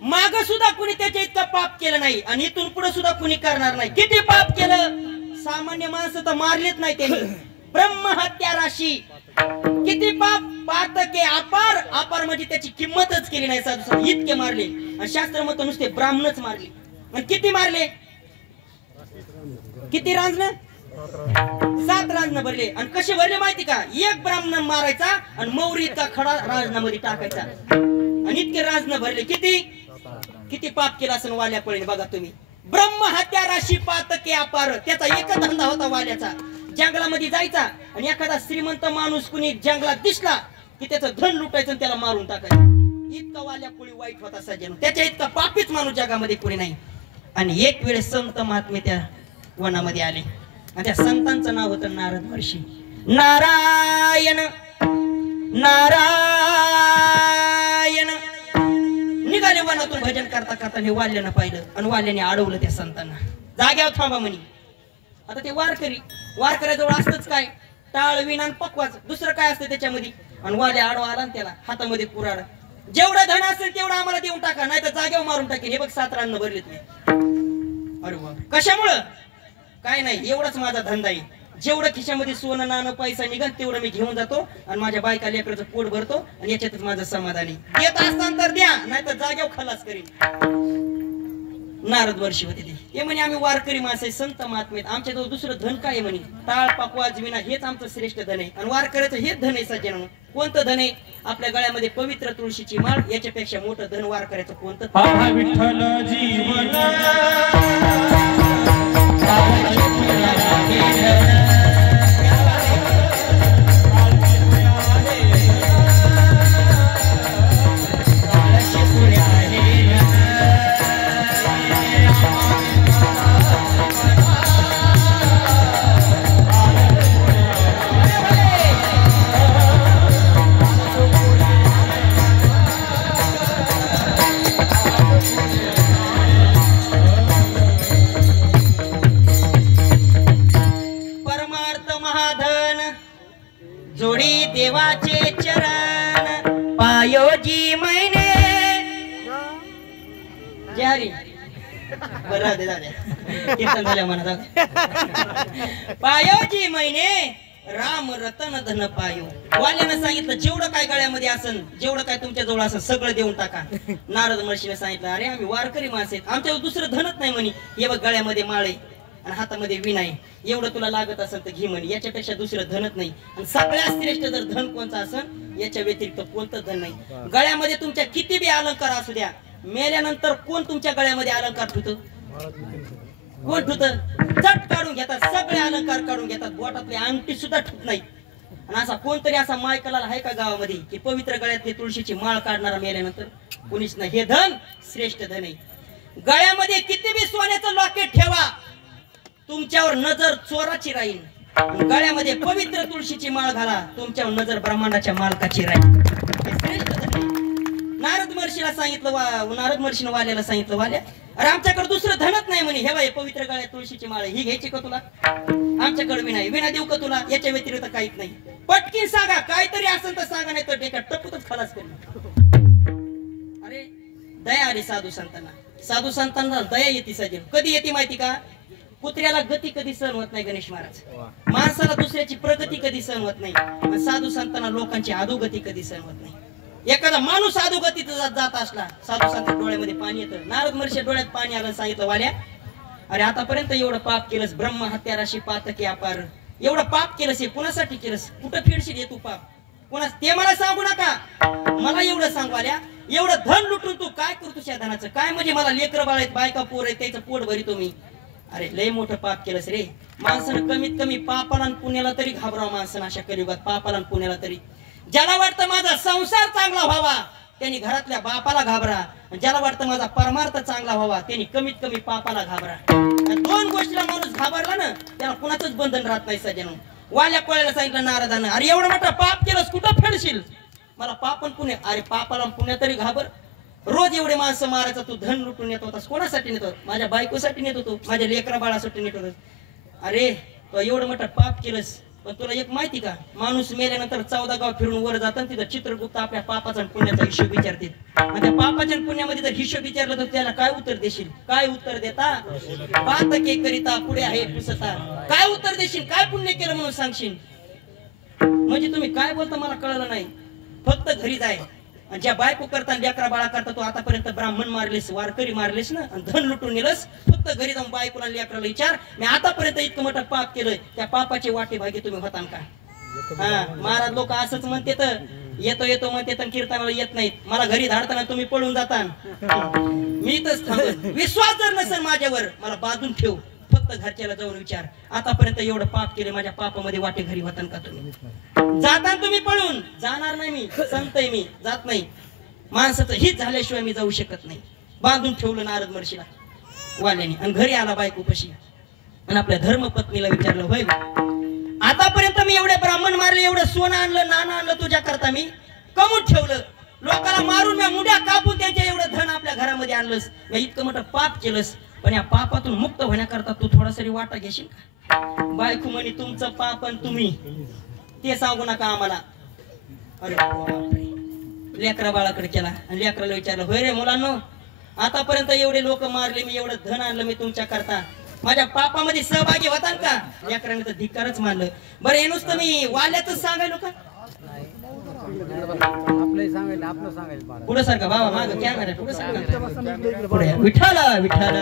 माग सुद्धा कुणी त्याच्या इतकं पाप केलं नाही आणि इथून पुढे सुद्धा कुणी करणार नाही. किती पाप केलं, सामान्य माणसं तर मारलेत नाही त्यांनी. ब्रह्महत्या राशी किती पाप, पातके अपार. अपार म्हणजे त्याची किंमतच केली नाही. साधू इतके मारले आणि शास्त्र मत नुसते ब्राह्मणच मारले. आणि किती मारले, किती रांजण, 7 रांजण भरले. आणि कसे भरले माहिती का, एक ब्राह्मण मारायचा आणि मौरी इतका खडा रांजणामध्ये टाकायचा आणि इतके रांजण भरले. किती किती पाप केला असं वाल्या पळीने बघा तुम्ही. ब्रह्महत्या राशी पातके अपार. त्याचा एकच धंदा होता वाल्याचा, जंगलामध्ये जायचा आणि एखादा श्रीमंत माणूस कुणी जंगलात दिसला की त्याचं धन लुटायचं आणि त्याला मारून टाकायचं. इतका वाल्या पुळी वाईट होता सज्जन. त्याच्या इतका पापीच माणूस जगामध्ये कुणी नाही. आणि एक वेळेस संत महात्मे त्या वनामध्ये आले आणि त्या संतांचं नाव होतं नारद महर्षी. नारायण नारायण निघाले वनातून भजन करता करता. हे वाल्यानं पाहिलं आणि वाल्याने अडवलं त्या संतांना. जाग्यावर थांबा म्हणे. आता ते वारकऱ्याजवळ असतच काय, टाळ विना पकवाच, दुसरं काय असतं त्याच्यामध्ये. आणि वाल्या आडवा आला आणि त्याला हातामध्ये कुऱ्हाड. जेवढं धन असेल तेवढं आम्हाला देऊन टाका, नाही तर जाग्यावर मारून टाकेल. हे बघ 7 रान भरले तुम्ही. अरे वा, कशामुळं, काय नाही, एवढाच माझा धंदा आहे. जेवढं खिशामध्ये सोनं नाणं पैसा निघत तेवढं मी घेऊन जातो आणि माझ्या बायका लेकराचं पोट भरतो आणि याच्यातच माझं समाधान आहे. देत असताना तर द्या, नाही तर जाग्यावर खलास करीन. नारद वर्षी होते ते म्हणे आम्ही वारकरी माणसं आहे, संत महात्मे, आमच्याजवळ दुसरं धन काय आहे म्हणे. टाळ पाकवाज विना हेच आमचं श्रेष्ठ धन आहे. आणि वारकऱ्याचं हेच धन आहे सज्जन. कोणतं धन आहे, आपल्या गळ्यामध्ये पवित्र तुळशीची माळ. याच्यापेक्षा मोठं धन वारकऱ्याचं कोणतं. विठ्ठल जीवन देवाचे चरण पायोजी मैने. जय हरी. बरं दे कीर्तन झाल्या म्हणा. पायोजी मैने राम रतन धन पायो. वाल्यानं सांगितलं जेवढं काय गळ्यामध्ये असन, जेवढं काय तुमच्या जवळ असन सगळं देऊन टाका. नारद महर्षीने सांगितलं अरे आम्ही वारकरी माणसं आहेत, आमच्यावर दुसरं धनच नाही म्हणे. हे बघ गळ्यामध्ये माळे आणि हातामध्ये विणा आहे, एवढं तुला लागत असेल तर घे म्हणे. याच्यापेक्षा दुसरं धनच नाही. आणि सगळ्यात श्रेष्ठ जर धन कोणतं असेल याच्या व्यतिरिक्त कोणतं धन नाही. गळ्यामध्ये तुमच्या किती बी अलंकार असू द्या, मेल्यानंतर कोण तुमच्या गळ्यामध्ये अलंकार ठेवतं, कोण ठेवतं? चट काढून घेतात, सगळे अलंकार काढून घेतात, बोटातली अंगठी सुद्धा ठेवत नाही. आणि असा कोणतरी असा मायकला आहे का गावामध्ये की पवित्र गळ्यातली तुळशीची माळ काढणारा मेल्यानंतर? कोणीच नाही. हे धन श्रेष्ठ धन आहे. गळ्यामध्ये किती बी सोन्याचं लॉकेट ठेवा, तुमच्यावर नजर चोराची राहील. गळ्यामध्ये पवित्र तुळशीची माळ घाला, तुमच्यावर नजर ब्रह्मांडाच्या मालकाची राहील. श्रेष्ठ धन आहे. नारद महर्षीला सांगितलं, नारद महर्षीने वाल्याला सांगितलं, वाल्या अरे आमच्याकडे दुसरं धनच नाही म्हणे. हे बाई पवित्र गळ्यात तुळशीची माळ ही घ्यायची का तुला? आमच्याकडे बी नाही. विना देऊ का तुला? याच्या व्यतिरिक्त काहीच नाही. पटकीन सांगा, काहीतरी असेल तर सांगा, नाही तर डेका टपूतच खलास करू. अरे दया आली साधू संतांना. साधू संतांना दया येते सजन. कधी येते माहिती का? कुत्र्याला गती कधी सहन होत नाही गणेश महाराज, माणसाला दुसऱ्याची प्रगती कधी सहन होत नाही, साधू संतांना लोकांची अधोगती कधी सहन होत नाही. एखादा माणूस अधोगतीत जात असला, साधू संत डोळ्यामध्ये पाणी येतं. नारद महर्षी डोळ्यात पाणी आलं, सांगितलं वाल्या अरे आतापर्यंत एवढं पाप केलंस, ब्रह्म हत्या राशी पातकी अपार, एवढं पाप केलंस, हे कुणासाठी केलंस? कुठं फिरशील हे तू पाप? कोणा ते मला सांगू नका, मला एवढं सांग वाल्या, एवढं धन लुटून तू काय करतो? त्या धनाचं काय म्हणजे? मला लेकर बाळ आहेत, बायका पोर आहेत, त्याचं पोट भरितो मी. अरे लय मोठं पाप केलंस रे. माणसानं कमीत कमी पापाला आणि पुण्याला तरी घाबरावं. माणसानं अशा कलियुगात पापाला आणि पुण्याला तरी. ज्याला वाटतं माझा संसार चांगला व्हावा त्यांनी घरातल्या बापाला घाबरा, ज्याला वाटतं माझा परमार्थ चांगला व्हावा त्यांनी कमीत कमी पापाला घाबरा. दोन गोष्टीला माणूस घाबरला ना त्याला कुणाचंच बंधन राहत नाही सजन. वाल्या कोळ्याला सांगितलं नारदानं, अरे एवढं मोठं पाप केलंस, कुठं फेडशील? मला पाप आणि पुण्य. अरे पापाला पुण्य तरी घाबर. रोज एवढे माणसं मारायचा तू धन लुटून येत होतास, कोणासाठी नेतो? माझ्या बायकोसाठी नेत होतो, माझ्या लेकरा बाळासाठी नेत होतो. अरे तो एवढं मोठं पाप केलंस, पण तुला एक माहिती का, माणूस मेल्यानंतर 14 गाव फिरून वर जातात, तिथं चित्रगुप्त आपल्या पापाचा आणि पुण्याचा हिशोब विचारतील. आणि त्या पापाच्या आणि पुण्यामध्ये जर हिशोब विचारलं तर त्याला काय उत्तर देशील? काय उत्तर देता? पातके करिता पुढे आहे पुसता. काय उत्तर देशील? काय पुण्य केलं म्हणून सांगशील? म्हणजे तुम्ही काय बोलता मला कळलं नाही. फक्त घरी जाय आणि ज्या बायको करता लेकरा बाळा करता, तू आतापर्यंत ब्राह्मण मारलेस, वारकरी मारलेस ना, आणि धन लुटून नेलस. फक्त घरी जाऊन बायकोला लेकराला विचार, मी आतापर्यंत इतकं मोठं पाप केलंय, त्या पापाचे वाटे भागी तुम्ही होता का? हा, महाराज लोक असंच म्हणते, तर येतो येतो म्हणते तर कीर्तनाला येत नाहीत. मला घरी धाडताना तुम्ही पळून जाता, मी इथंच थांबत. विश्वास जर नसेल माझ्यावर, मला बाजून ठेव. फक्त घरच्याला जाऊन विचार, आतापर्यंत एवढं पाप केले, माझ्या पापामध्ये वाटे घरी होता का तुम्ही? जाता तुम्ही पळून. जाणार नाही मी, संतय मी, जात नाही. माणसाचं हित झाल्याशिवाय मी जाऊ शकत नाही. बांधून ठेवलं नारद महर्षीला वाल्याने, आणि घरी आला बायको पशी, आणि आपल्या धर्मपत्नीला विचारलं, होय आतापर्यंत मी एवढे ब्राह्मण मारले, एवढं सोनं आणलं, नाणं आणलं तुझ्या करता, मी कमून ठेवलं, लोकांना मारून मी मुड्या कापून त्यांच्या एवढं धन आपल्या घरामध्ये आणलंस, मी इतकं मोठं पाप केलंस, पण या पापातून मुक्त होण्याकरता तू थोडासा वाटा घेशील का? बायको म्हणे, तुमचं पाप आणि तुम्ही ते सांगू नका आम्हाला. अरे लेकरा बाळाकडे केला आणि लेकराला विचारलं, होय रे मुलांनो, आतापर्यंत एवढे लोक मारले, मी एवढं धन आणलं मी तुमच्या करता, माझ्या पापामध्ये सहभागी होता का? लेकराने तर धिक्कारच मानलं. बरं हे नुसतं मी वाल्यातच सांगायलो का? पुढे सारखा बाबा माग कॅमेरा पुढे सारखा पुढे. विठाला विठाला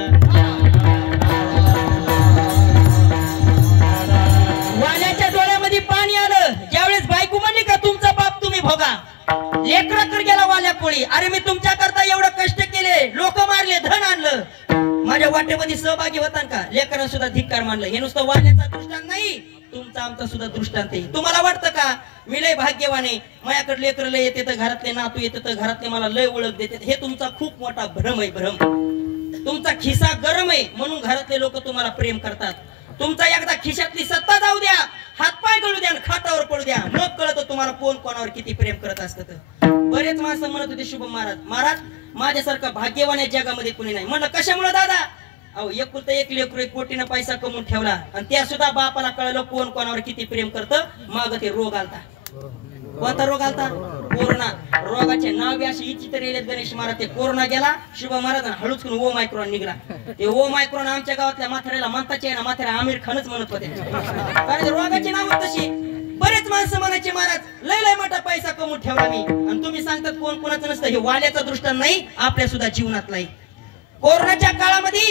वाल्याच्या डोळ्यामध्ये पाणी आलं ज्यावेळेस बायको म्हणली का तुमचा बाप तुम्ही भोगा. लेकराकडे गेला वाल्या कोळी, अरे मी तुमच्या करता एवढं कष्ट केले, लोक मारले, धन आणलं, माझ्या वाटेमध्ये सहभागी होता का? लेकरानं सुद्धा धिक्कार मानलं. हे नुसतं वाल्याचा दृष्टांत नाही, तुमचा आमचा सुद्धा दृष्टांत आहे. तुम्हाला वाटतं का मी लय भाग्यवान आहे, माझ्याकडे लेकर लय येते, तर घरातले नातू येते, तर घरातले मला लय ओळख देते? हे तुमचा खूप मोठा भ्रम आहे, भ्रम. तुमचा खिसा गरम आहे म्हणून घरातले लोक तुम्हाला प्रेम करतात. तुमचा एकदा खिशातली सत्ता जाऊ द्या, हातपाय गळू द्या, खाटावर पडू द्या, मग कळतं तुम्हाला कोण कोणावर किती प्रेम करत असतं. बरेच माणसं म्हणत होते, शुभम महाराज माझ्यासारखं भाग्यवान या जगामध्ये कुणी नाही. म्हणलं कशामुळे दादा? अहो एकुलता एक लेकरू, कोटीनं पैसा कमवून ठेवला, आणि त्या सुद्धा बापाला कळलं कोण कोणावर किती प्रेम करतं. माग ते रोग आलता. कोणता रोग आलता? कोरोना. रोगाचे नाव बी असे इचित्र येलेत गणेश महाराज. ते कोरोना गेला, शुभम महाराज हळूच करून ओ मायक्रॉन निघला. ते ओ मायक्रॉन आमच्या गावातल्या म्हाताऱ्याला म्हणताचे ना, म्हाताऱ्या आमिर खानच म्हणत होते, कारण रोगाची नाव तशी. बरेच माणसं म्हणायचे, महाराज लय लय मोठा पैसा कमवून ठेवला मी, आणि तुम्ही सांगतात कोण कोणाचं नसतं. हे वाल्याचा दृष्टांत नाही, आपल्या सुद्धा जीवनात नाही. कोरोनाच्या काळामध्ये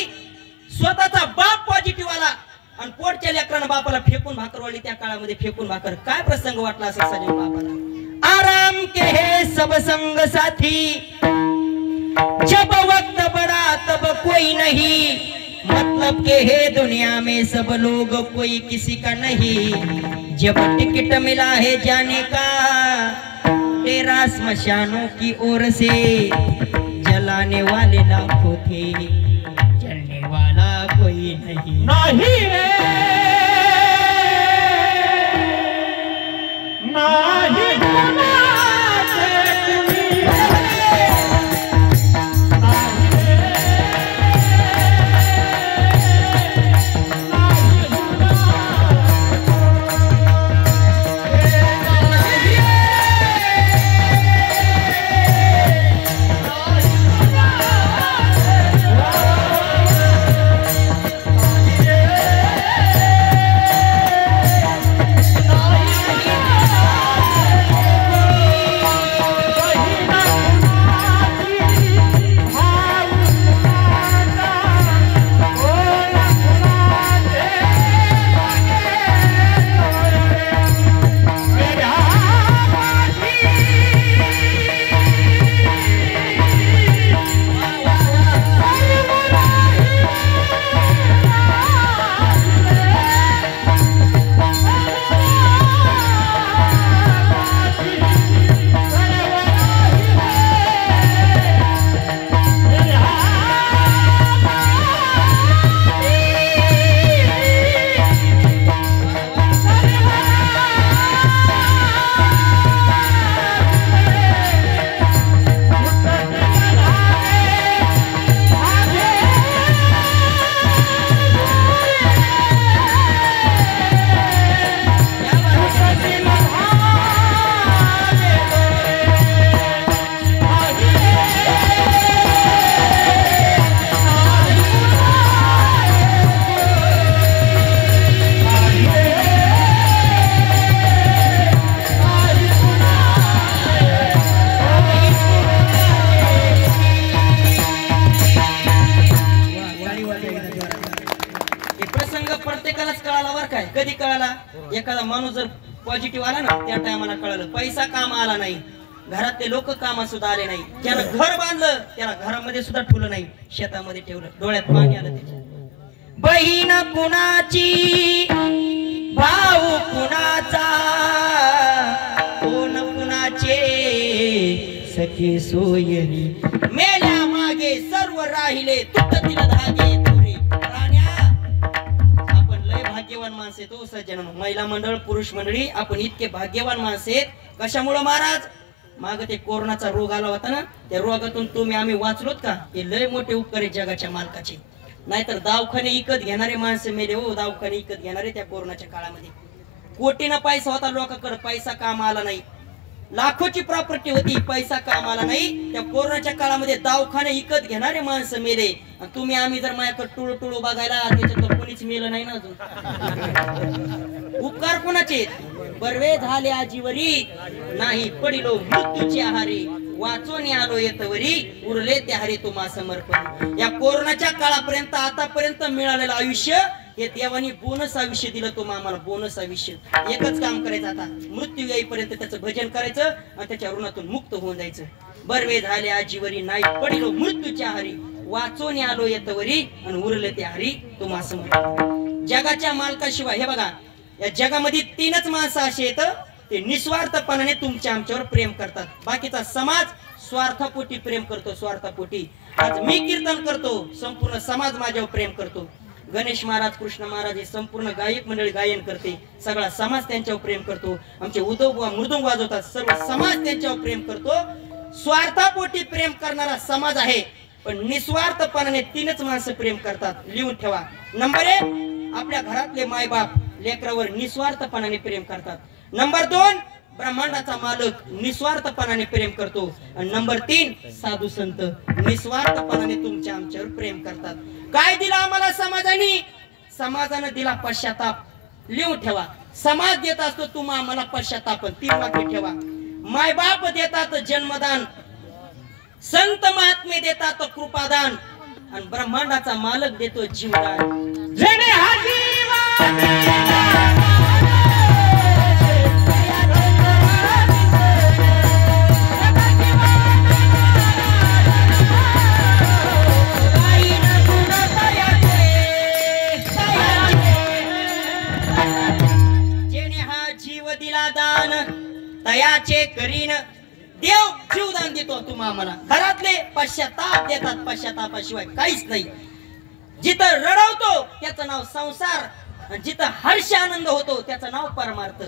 स्वतःचा बाप पॉझिटिव्ह आला, आणि पोटच्या लेकरानं बापाला फेकून भाकर वाढली. त्या काळामध्ये फेकून भाकर, काय प्रसंग वाटला असेल सजन बापाला. आराम के है सब संग साथी, जब वक्त बड़ा तब कोई नहीं, मतलब के है दुनिया में सब लोग कोई किसी का नहीं, जब टिकट मिला है जाने का तेरा स्मशानों की ओर से, जलाने वाले लाखों थे जलने वाला कोई नहीं। नहीं रे नाही एखादा माणूस जर पॉझिटिव्ह आला ना त्या टायमाला कळलं पैसा काम आला नाही, घरातले लोक कामा सुद्धा आले नाही, ज्यानं घर बांधलं त्याला घरामध्ये सुद्धा ठेवलं नाही, शेतामध्ये ठेवलं, डोळ्यात पाणी आलं त्याच्या. बहीण कुणाची भाऊ कुणाचा कोण कुणाचे सखे सोयरी मेल्या मागे सर्व राहिले तुटतील धागे तुरे. राण्या आपण लय भाग्यवान माणसे तो सज्जन, महिला मंडळ पुरुष मंडळी आपण इतके भाग्यवान माणसे आहेत. कशामुळे महाराज? माग ते कोरोनाचा रोग आला होता ना, त्या रोगातून तुम्ही आम्ही वाचलोत का? हे लय मोठे उपकार आहेत जगाच्या मालकाचे. नाहीतर दवाखाने विकत घेणारे माणसं मेले हो, दवाखाने विकत घेणारे त्या कोरोनाच्या काळामध्ये. कोटीना पैसा होता लोकांकडे, पैसा काम आला नाही, लाखोची प्रॉपर्टी होती, पैसा काम आला नाही. त्या कोरोनाच्या काळामध्ये दवाखाने विकत घेणारे माणसं मेले. आणि तुम्ही आम्ही जर माझ्याकडे टुळू टुळू बघायला त्याच्यात कोणीच मेलं नाही ना अजून. उपकार कोणाचे? बर्वे झाले आजीवरी नाही पडिलो मृत्यूची आहारी वाचून आलो येतवरी उरले त्या हरी तुम्हा समर्पण. या कोरोनाच्या काळापर्यंत आतापर्यंत मिळालेलं आयुष्य हे देवानी बोनस आयुष्य दिलं तुम्हाला, आम्हाला बोनस आयुष्य. एकच काम करायचं आता, मृत्यू येईपर्यंत त्याचं भजन करायचं आणि त्याच्या ऋणातून मुक्त होऊन जायचं. बर्वे झाले आजीवरी नाही पडिलो मृत्यूच्या हरी वाचून आलो येतवरी आणि उरले त्या हरी तुम्हा समर्पण. जगाच्या मालकाशिवाय हे बघा या जगामध्ये तीनच माणसं असे आहेत, ते निस्वार्थपणाने तुमच्या आमच्यावर प्रेम करतात. बाकीचा समाज स्वार्थापोटी प्रेम करतो, स्वार्थापोटी. आज मी कीर्तन करतो, संपूर्ण समाज माझ्यावर प्रेम करतो. गणेश महाराज कृष्ण महाराज हे संपूर्ण गायक मंडळी गायन करते, सगळा समाज त्यांच्यावर प्रेम करतो. आमचे उद्योग मृदुंग वाजवतात, सर्व समाज त्यांच्यावर प्रेम करतो. स्वार्थापोटी प्रेम करणारा समाज आहे, पण निस्वार्थपणाने तीनच माणसं प्रेम करतात. लिहून ठेवा. नंबर 1 आपल्या घरातले मायबाप लेकरावर निस्वार्थपणाने प्रेम करतात. नंबर 2 ब्रह्मांडाचा मालक निस्वार्थपणाने प्रेम करतो. आणि नंबर 3 साधू संत निस्वार्थपणाने तुमच्या आमच्यावर प्रेम करतात. काय दिला आम्हाला समाजाने? समाजाने दिला पश्चाताप. लिहून ठेवा. समाज देत असतो तुम्हा आम्हाला पश्चाताप. 3 वाक्य ठेवा. मायबाप देतात जन्मदान, संत महात्मे देतात कृपादान, आणि ब्रह्मांडाचा मालक देतो जीवदान. जेणे हा तयाचे करीन देव जीवदान देतो तुम्हा आम्हाला. घरातले पश्चाताप देतात, पश्चातापाशिवाय काहीच नाही. जिथं रडवतो त्याचं नाव संसार, आणि जिथं हर्ष आनंद होतो त्याचं नाव परमार्थ.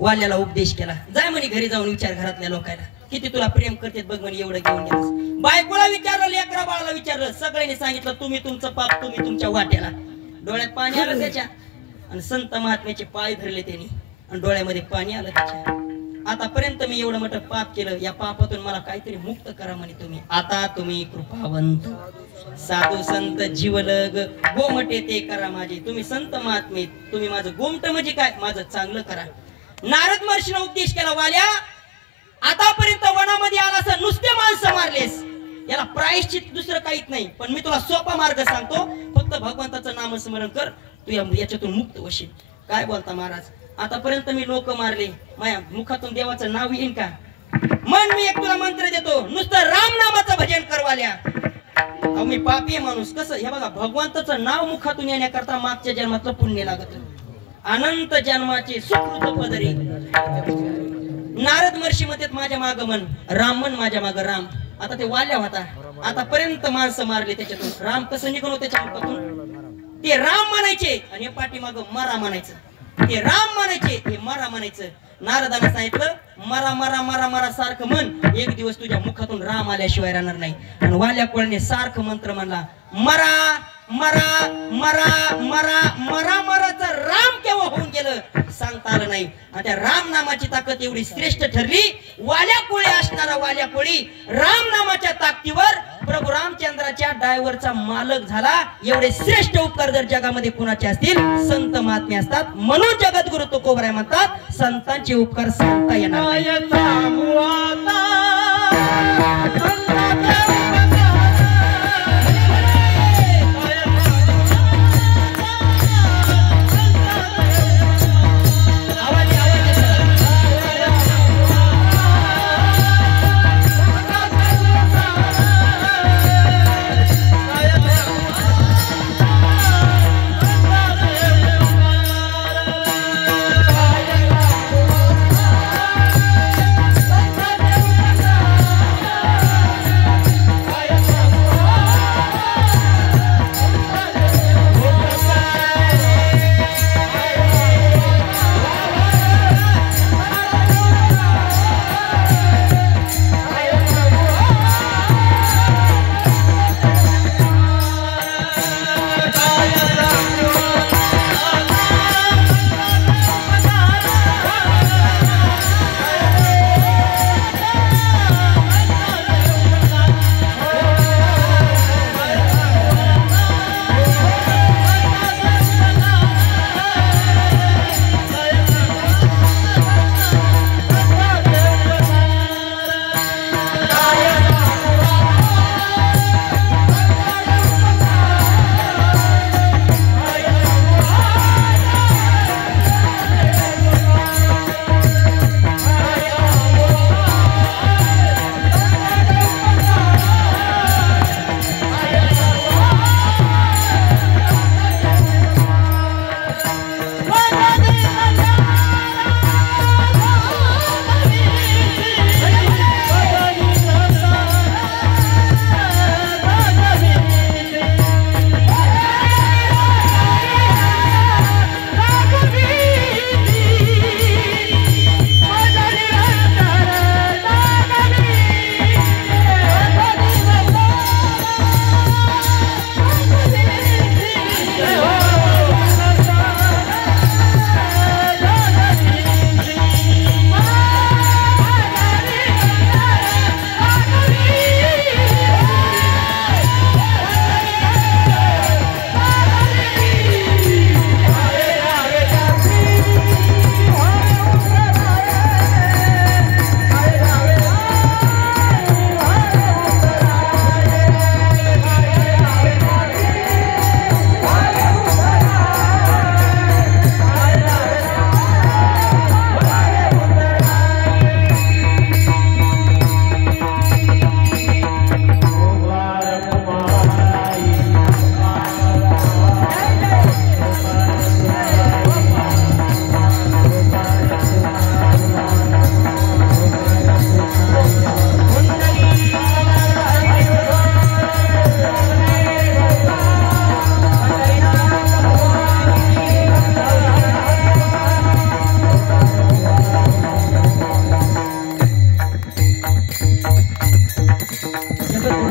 वाल्याला उपदेश केला, जाय म्हणे घरी जाऊन विचार घरातल्या लोकांना किती तुला प्रेम करतात बघ म्हणे, एवढं घेऊन गेलास. बायकोला विचारलं, लेकरा बाळाला विचारलं, सगळ्यांनी सांगितलं तुम्ही तुमचं पाप तुम्ही तुमच्या वाट्याला. डोळ्यात पाणी आलं त्याच्या, आणि संत महात्म्याचे पाय धरले त्यांनी, आणि डोळ्यामध्ये पाणी आलं त्याच्या. आतापर्यंत मी एवढं मोठं पाप केलं, या पापातून मला काहीतरी मुक्त करा म्हणे तुम्ही. आता तुम्ही कृपावंत साधू संत जीवलग गोमटे ते करा माझे. तुम्ही संत महात्मे, तुम्ही माझं गोमट म्हणजे काय, माझं चांगलं करा. नारद महर्षीने उपदेश केला, वाल्या आतापर्यंत वनामध्ये आला असं नुसते माणसं मारलेस, याला प्रायश्चित दुसरं काहीच नाही. पण मी तुला सोपा मार्ग सांगतो, फक्त भगवंताचं नामस्मरण कर, तू याच्यातून मुक्त होशील. काय बोलता महाराज? आतापर्यंत मी लोक मारले, माझ्या मुखातून देवाचं नाव येईन का? मन मी एक तुला मंत्र देतो, नुसतं राम नामाचं भजन करवाल्या. अहो मी पापी माणूस, कसं हे बघा, भगवंताचं नाव मुखातून येण्याकरता मागच्या जन्मातलं पुण्य लागत. अनंत जन्माचे सुकृत पदरी. नारद महर्षी म्हणतात माझ्या माग मन, राम मन माझ्या माग राम. आता ते वाल्या होता, आतापर्यंत माणसं मारले त्याच्यातून, राम कसं निघून त्याच्या मुखातून? ते राम म्हणायचे आणि हे पाठीमाग मरा म्हणायचं. ते राम म्हणायचे, हे मरा म्हणायचं. नारदाने सांगितलं मरा मरा मरा मरा सारखं म्हण, एक दिवस तुझ्या मुखातून राम आल्याशिवाय राहणार नाही. आणि वाल्या कोळने सारखं मंत्र म्हणला, मरा मरा मरा मरा मरा मराचं राम केव्हा होऊन गेलं सांगता आलं नाही. आणि त्या राम नामाची ताकद एवढी श्रेष्ठ ठरली, वाल्या कोळी असणारा वाल्या कोळी राम नामाच्या ताकदीवर प्रभू रामचंद्राच्या डायव्हरचा मालक झाला. एवढे श्रेष्ठ उपकार जर जगामध्ये कुणाचे असतील, संत महात्मे असतात. म्हणून जगद्गुरु तुकोबराय म्हणतात, संतांचे उपकार सांगता येणार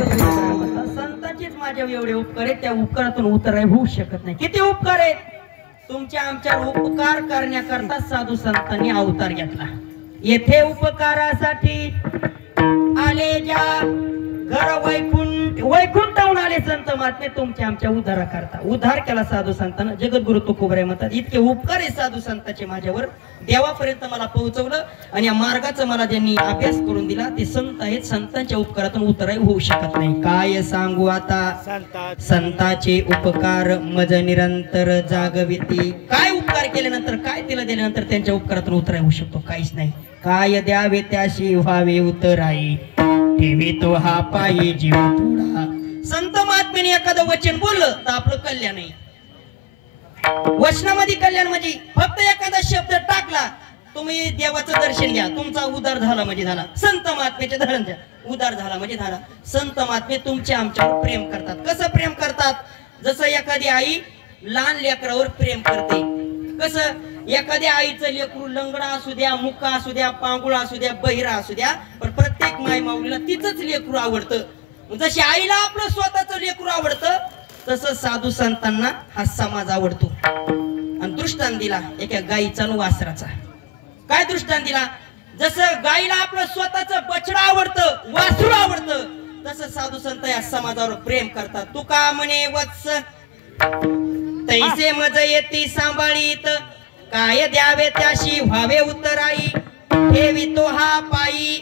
संतांचीच माझ्यावर एवढे उपकार आहेत, त्या उपकारातून उतर होऊ शकत नाही. किती उपकार आहेत तुमच्या आमच्या. उपकार करण्याकरता साधू संतांनी अवतार घेतला. येथे उपकारासाठी आले ज्या घर वैकुंठाहून आले संत महात्मे तुमच्या आमच्या उद्धारा करता. उद्धार केला साधू संतांना. जगद्गुरु तुकोबराय म्हणतात इतके उपकार आहे साधू संतांचे माझ्यावर. देवापर्यंत मला पोहोचवलं आणि या मार्गाचा मला ज्यांनी अभ्यास करून दिला ते संत आहेत. संतांच्या उपकारातून उतराई होऊ शकत नाही. काय सांगू आता संतांचे उपकार मज निरंतर जागविती. काय उपकार केल्यानंतर काय तिला दिल्यानंतर त्यांच्या उपकारातून उतराई होऊ शकतो? काहीच नाही. काय द्यावे त्याशी व्हावे उतराई ठेवी तो हा पायी जीव थोडा. संत महात्म्याने एखादं वचन बोललं तर आपलं कल्याण आहे. वचनामध्ये कल्याण म्हणजे फक्त एखादा शब्द टाकला तुम्ही देवाचं दर्शन घ्या तुमचा उद्धार झाला म्हणजे झाला. संत महात्म्याचे धरण द्या उद्धार झाला म्हणजे झाला. संत महात्मे तुमच्या आमच्यावर प्रेम करतात. कसं प्रेम करतात? जसं एखादी आई लहान लेकरावर प्रेम करते. कसं? एखाद्या आईचं लेकरू लंगडा असू द्या, मुका असू द्या, पांगुळा असू द्या, बहिरा असू द्या, पण प्रत्येक माय माऊलीला तिचंच लेकरू आवडतं. जशी आईला आपलं स्वतःचं लेकरू आवडतं तसं साधू संतांना हा समाज आवडतो. आणि दृष्टांत दिला एका गाईचा आणि वासराचा. काय दृष्टांत दिला? जसं गाईला आपलं स्वतःचं बछडं आवडतं, वासरू आवडतं, तसं साधू संत या समाजावर प्रेम करतात. तू का म्हणे वत्स तैसे मज येती सांभाळीत काय द्यावे त्याशी व्हावे उतराई ठेवी तो हा पायी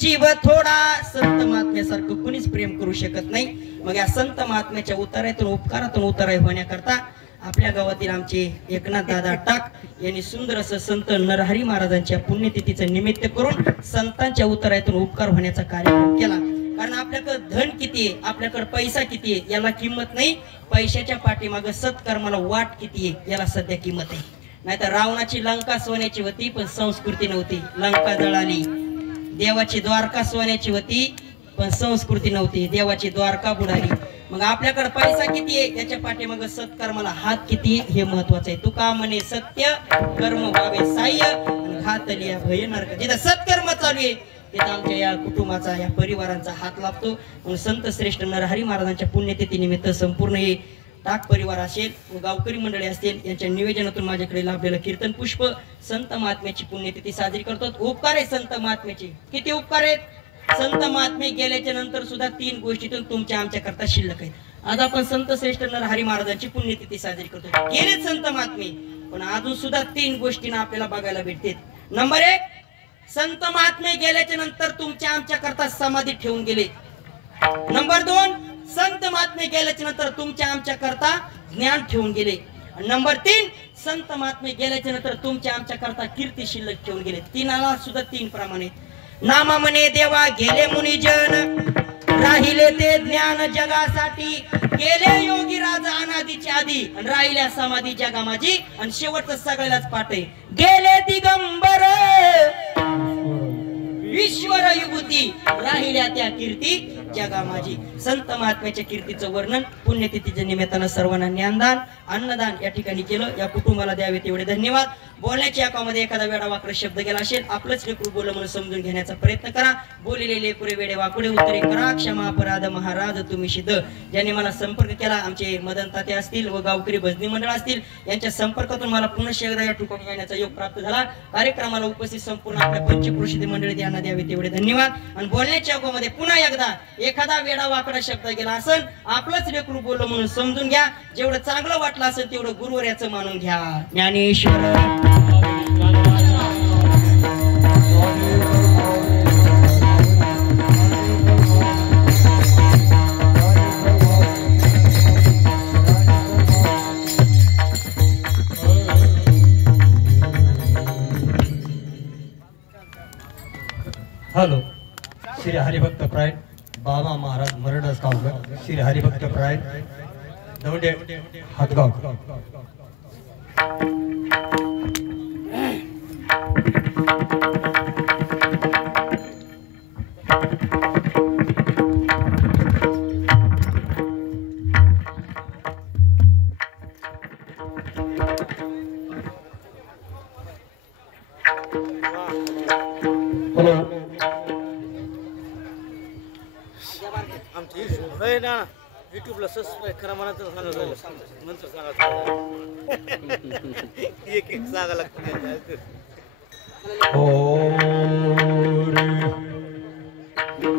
जीव थोडा. संत महात्म्यासारखं कुणीच प्रेम करू शकत नाही. मग या संत महात्म्याच्या उतारातून उपकारातून उतराई होण्याकरता आपल्या गावातील आमचे एकनाथ दादा टाक यांनी सुंदर असं संत नरहरी महाराजांच्या पुण्यतिथीचं निमित्त करून संतांच्या उतरातून उपकार होण्याचा कार्यक्रम केला. कारण आपल्याकडे धन किती आहे, आपल्याकडे पैसा किती आहे याला किंमत नाही. पैशाच्या पाठीमागे सत्कर्माला वाट किती आहे याला सध्या किंमत आहे. नाहीतर रावणाची लंका सोन्याची होती पण संस्कृती नव्हती. लंका जळाली. देवाची द्वारका सोन्याची होती पण संस्कृती नव्हती. देवाची द्वारका बुडाली. मग आपल्याकडे पैसा किती आहे याच्या पाठीमागे सत्कर्माला हात किती हे महत्वाचं आहे. तुका म्हणे सत्य कर्म व्हावे साह्य घातली भय नरक. जिथं सत्कर्म चालू आहे तिथं आमच्या या कुटुंबाचा या परिवारांचा हात लागतो. म्हणून संत श्रेष्ठ नरहरी महाराजांच्या पुण्यतिथी निमित्त संपूर्ण हे टाक परिवार असेल व गावकरी मंडळी असतील यांच्या निवेदनातून माझ्याकडे लाभलेलं कीर्तन पुष्प संत महात्म्याची पुण्यतिथी साजरी करतो. उपकार आहे संत महात्म्याचे. किती उपकार आहेत? संत महात्मे गेल्याच्या नंतर सुद्धा 3 गोष्टीतून तुमच्या आमच्या करता शिल्लक आहेत. आज आपण संत श्रेष्ठ नरहरी महाराजांची पुण्यतिथी साजरी करतो. गेलेच संत महात्मे पण अजून सुद्धा 3 गोष्टींना आपल्याला बघायला भेटते. नंबर 1 संत महात्मे गेल्याच्या नंतर तुमच्या आमच्या करता समाधी ठेवून गेले. नंबर 2 संत महात्मे गेल्याच्या नंतर तुमच्या आमच्या करता ज्ञान ठेवून गेले. नंबर 3 संत महात्मे गेल्याच्या नंतर तुमच्या आमच्या करता कीर्ती शिल्लक ठेवून गेले. 3ला सुद्धा 3 प्रमाणे. नामा म्हणे देवा गेले मुनिजन राहिले ते ज्ञान जगासाठी गेले योगी राजा अनादीच्या आधी आणि राहिल्या समाधी जगा माझी. आणि शेवटचं सगळ्यालाच पाठ आहे गेले दिगंबर ईश्वर युवती राहिल्या त्या कीर्ती जगा माझी. संत महात्म्याच्या कीर्तीचं वर्णन पुण्यतिथीच्या निमित्तानं सर्वांना ज्ञानदान अन्नदान या ठिकाणी केलं. या कुटुंबाला द्यावे तेवढे धन्यवाद. बोलण्याच्या एकामध्ये एखादा वेडा वाकडा शब्द गेला असेल आपलंच लेकरू बोललं म्हणून समजून घेण्याचा प्रयत्न करा. बोललेले लेकरे वेडे वाकडे उत्तरे करा क्षमा अपराध महाराज तुम्ही सिद्ध. ज्यांनी मला संपर्क केला आमचे मदन ताते असतील व गावकरी भजनी मंडळ असतील यांच्या संपर्कातून मला पुन्हा एकदा या ठिकाणी येण्याचा योग प्राप्त झाला. कार्यक्रमाला उपस्थित संपूर्ण आपल्या पंचक्रोशीतील मंडळी यांना द्यावे तेवढे धन्यवाद. आणि बोलण्याच्या एकामध्ये पुन्हा एकदा एखादा वेडा वाकडा शब्द गेला असेल आपलंच लेकरू बोललं म्हणून समजून घ्या. जेवढं चांगलं वाटलं असेल तेवढं गुरुवर्याचं मानून घ्या. ज्ञानेश्वर हॅलो श्री हरिभक्त प्राय बाबा महाराज मरडस गावकर श्री हरिभक्त प्राय दौंडे हातगाव. युट्यूबला सबस्क्राईब करा म्हणा तर नंतर सांगा एक एक सांगा लागतं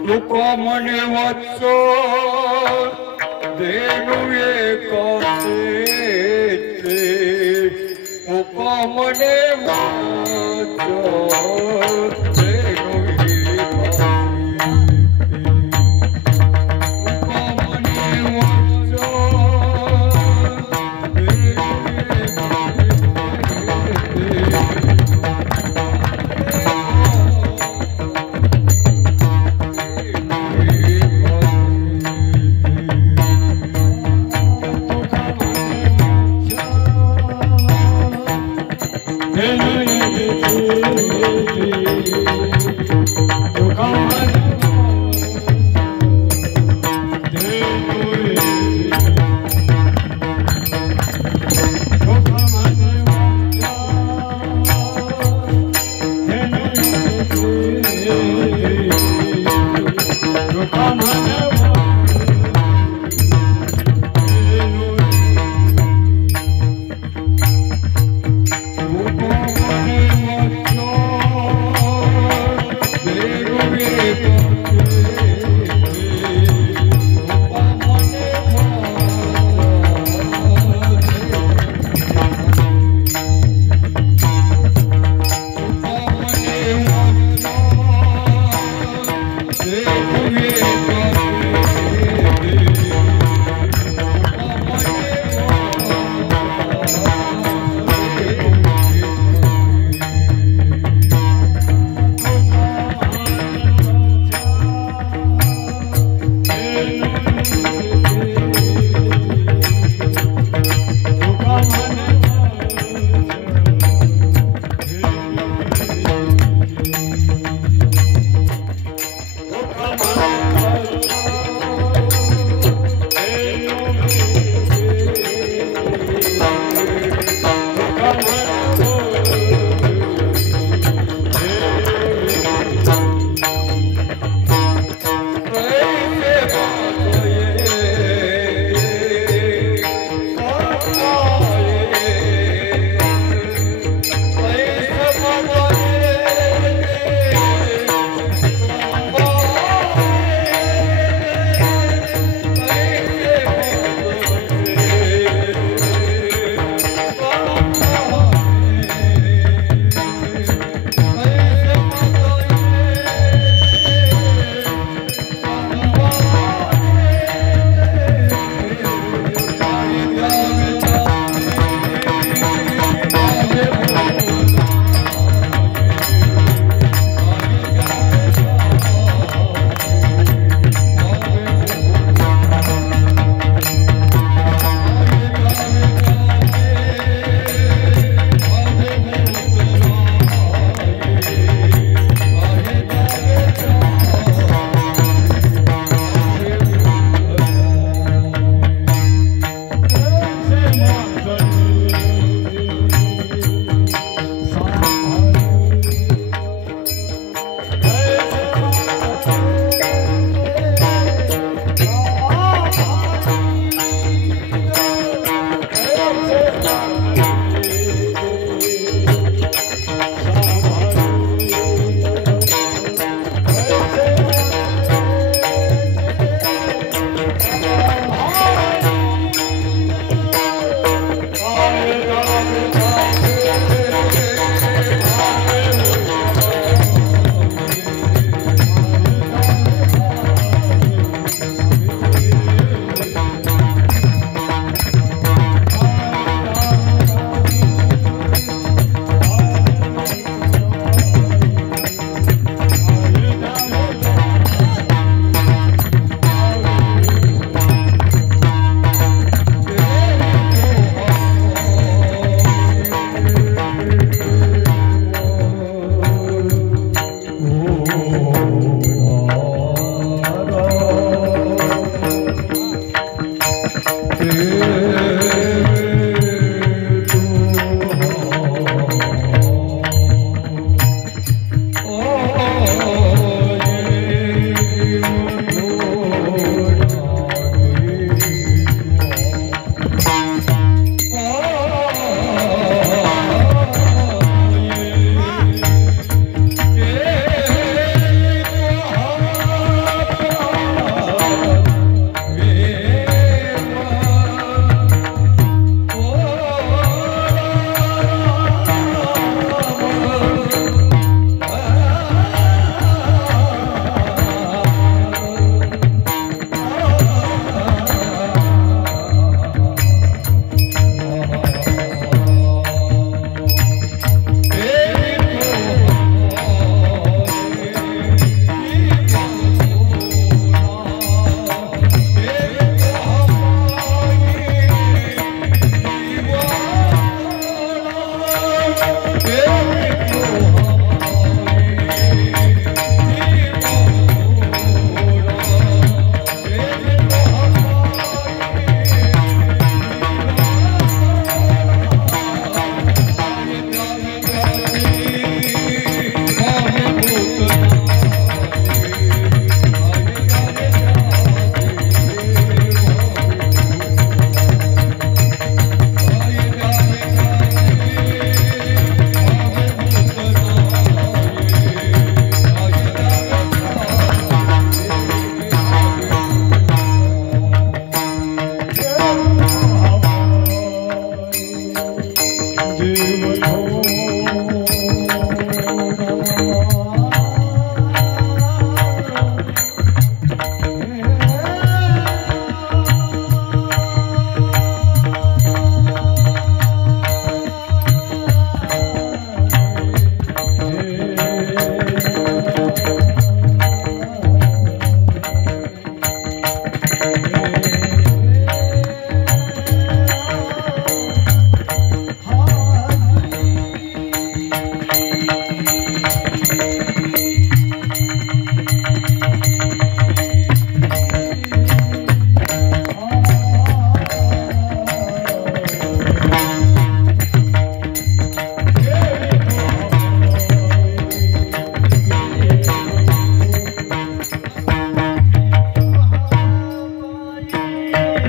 तुका म्हणे वाच देणू एकाचे तुका म्हणे वाच देणू एकाचे तुका म्हणे वाच देणू एकाचे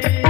रे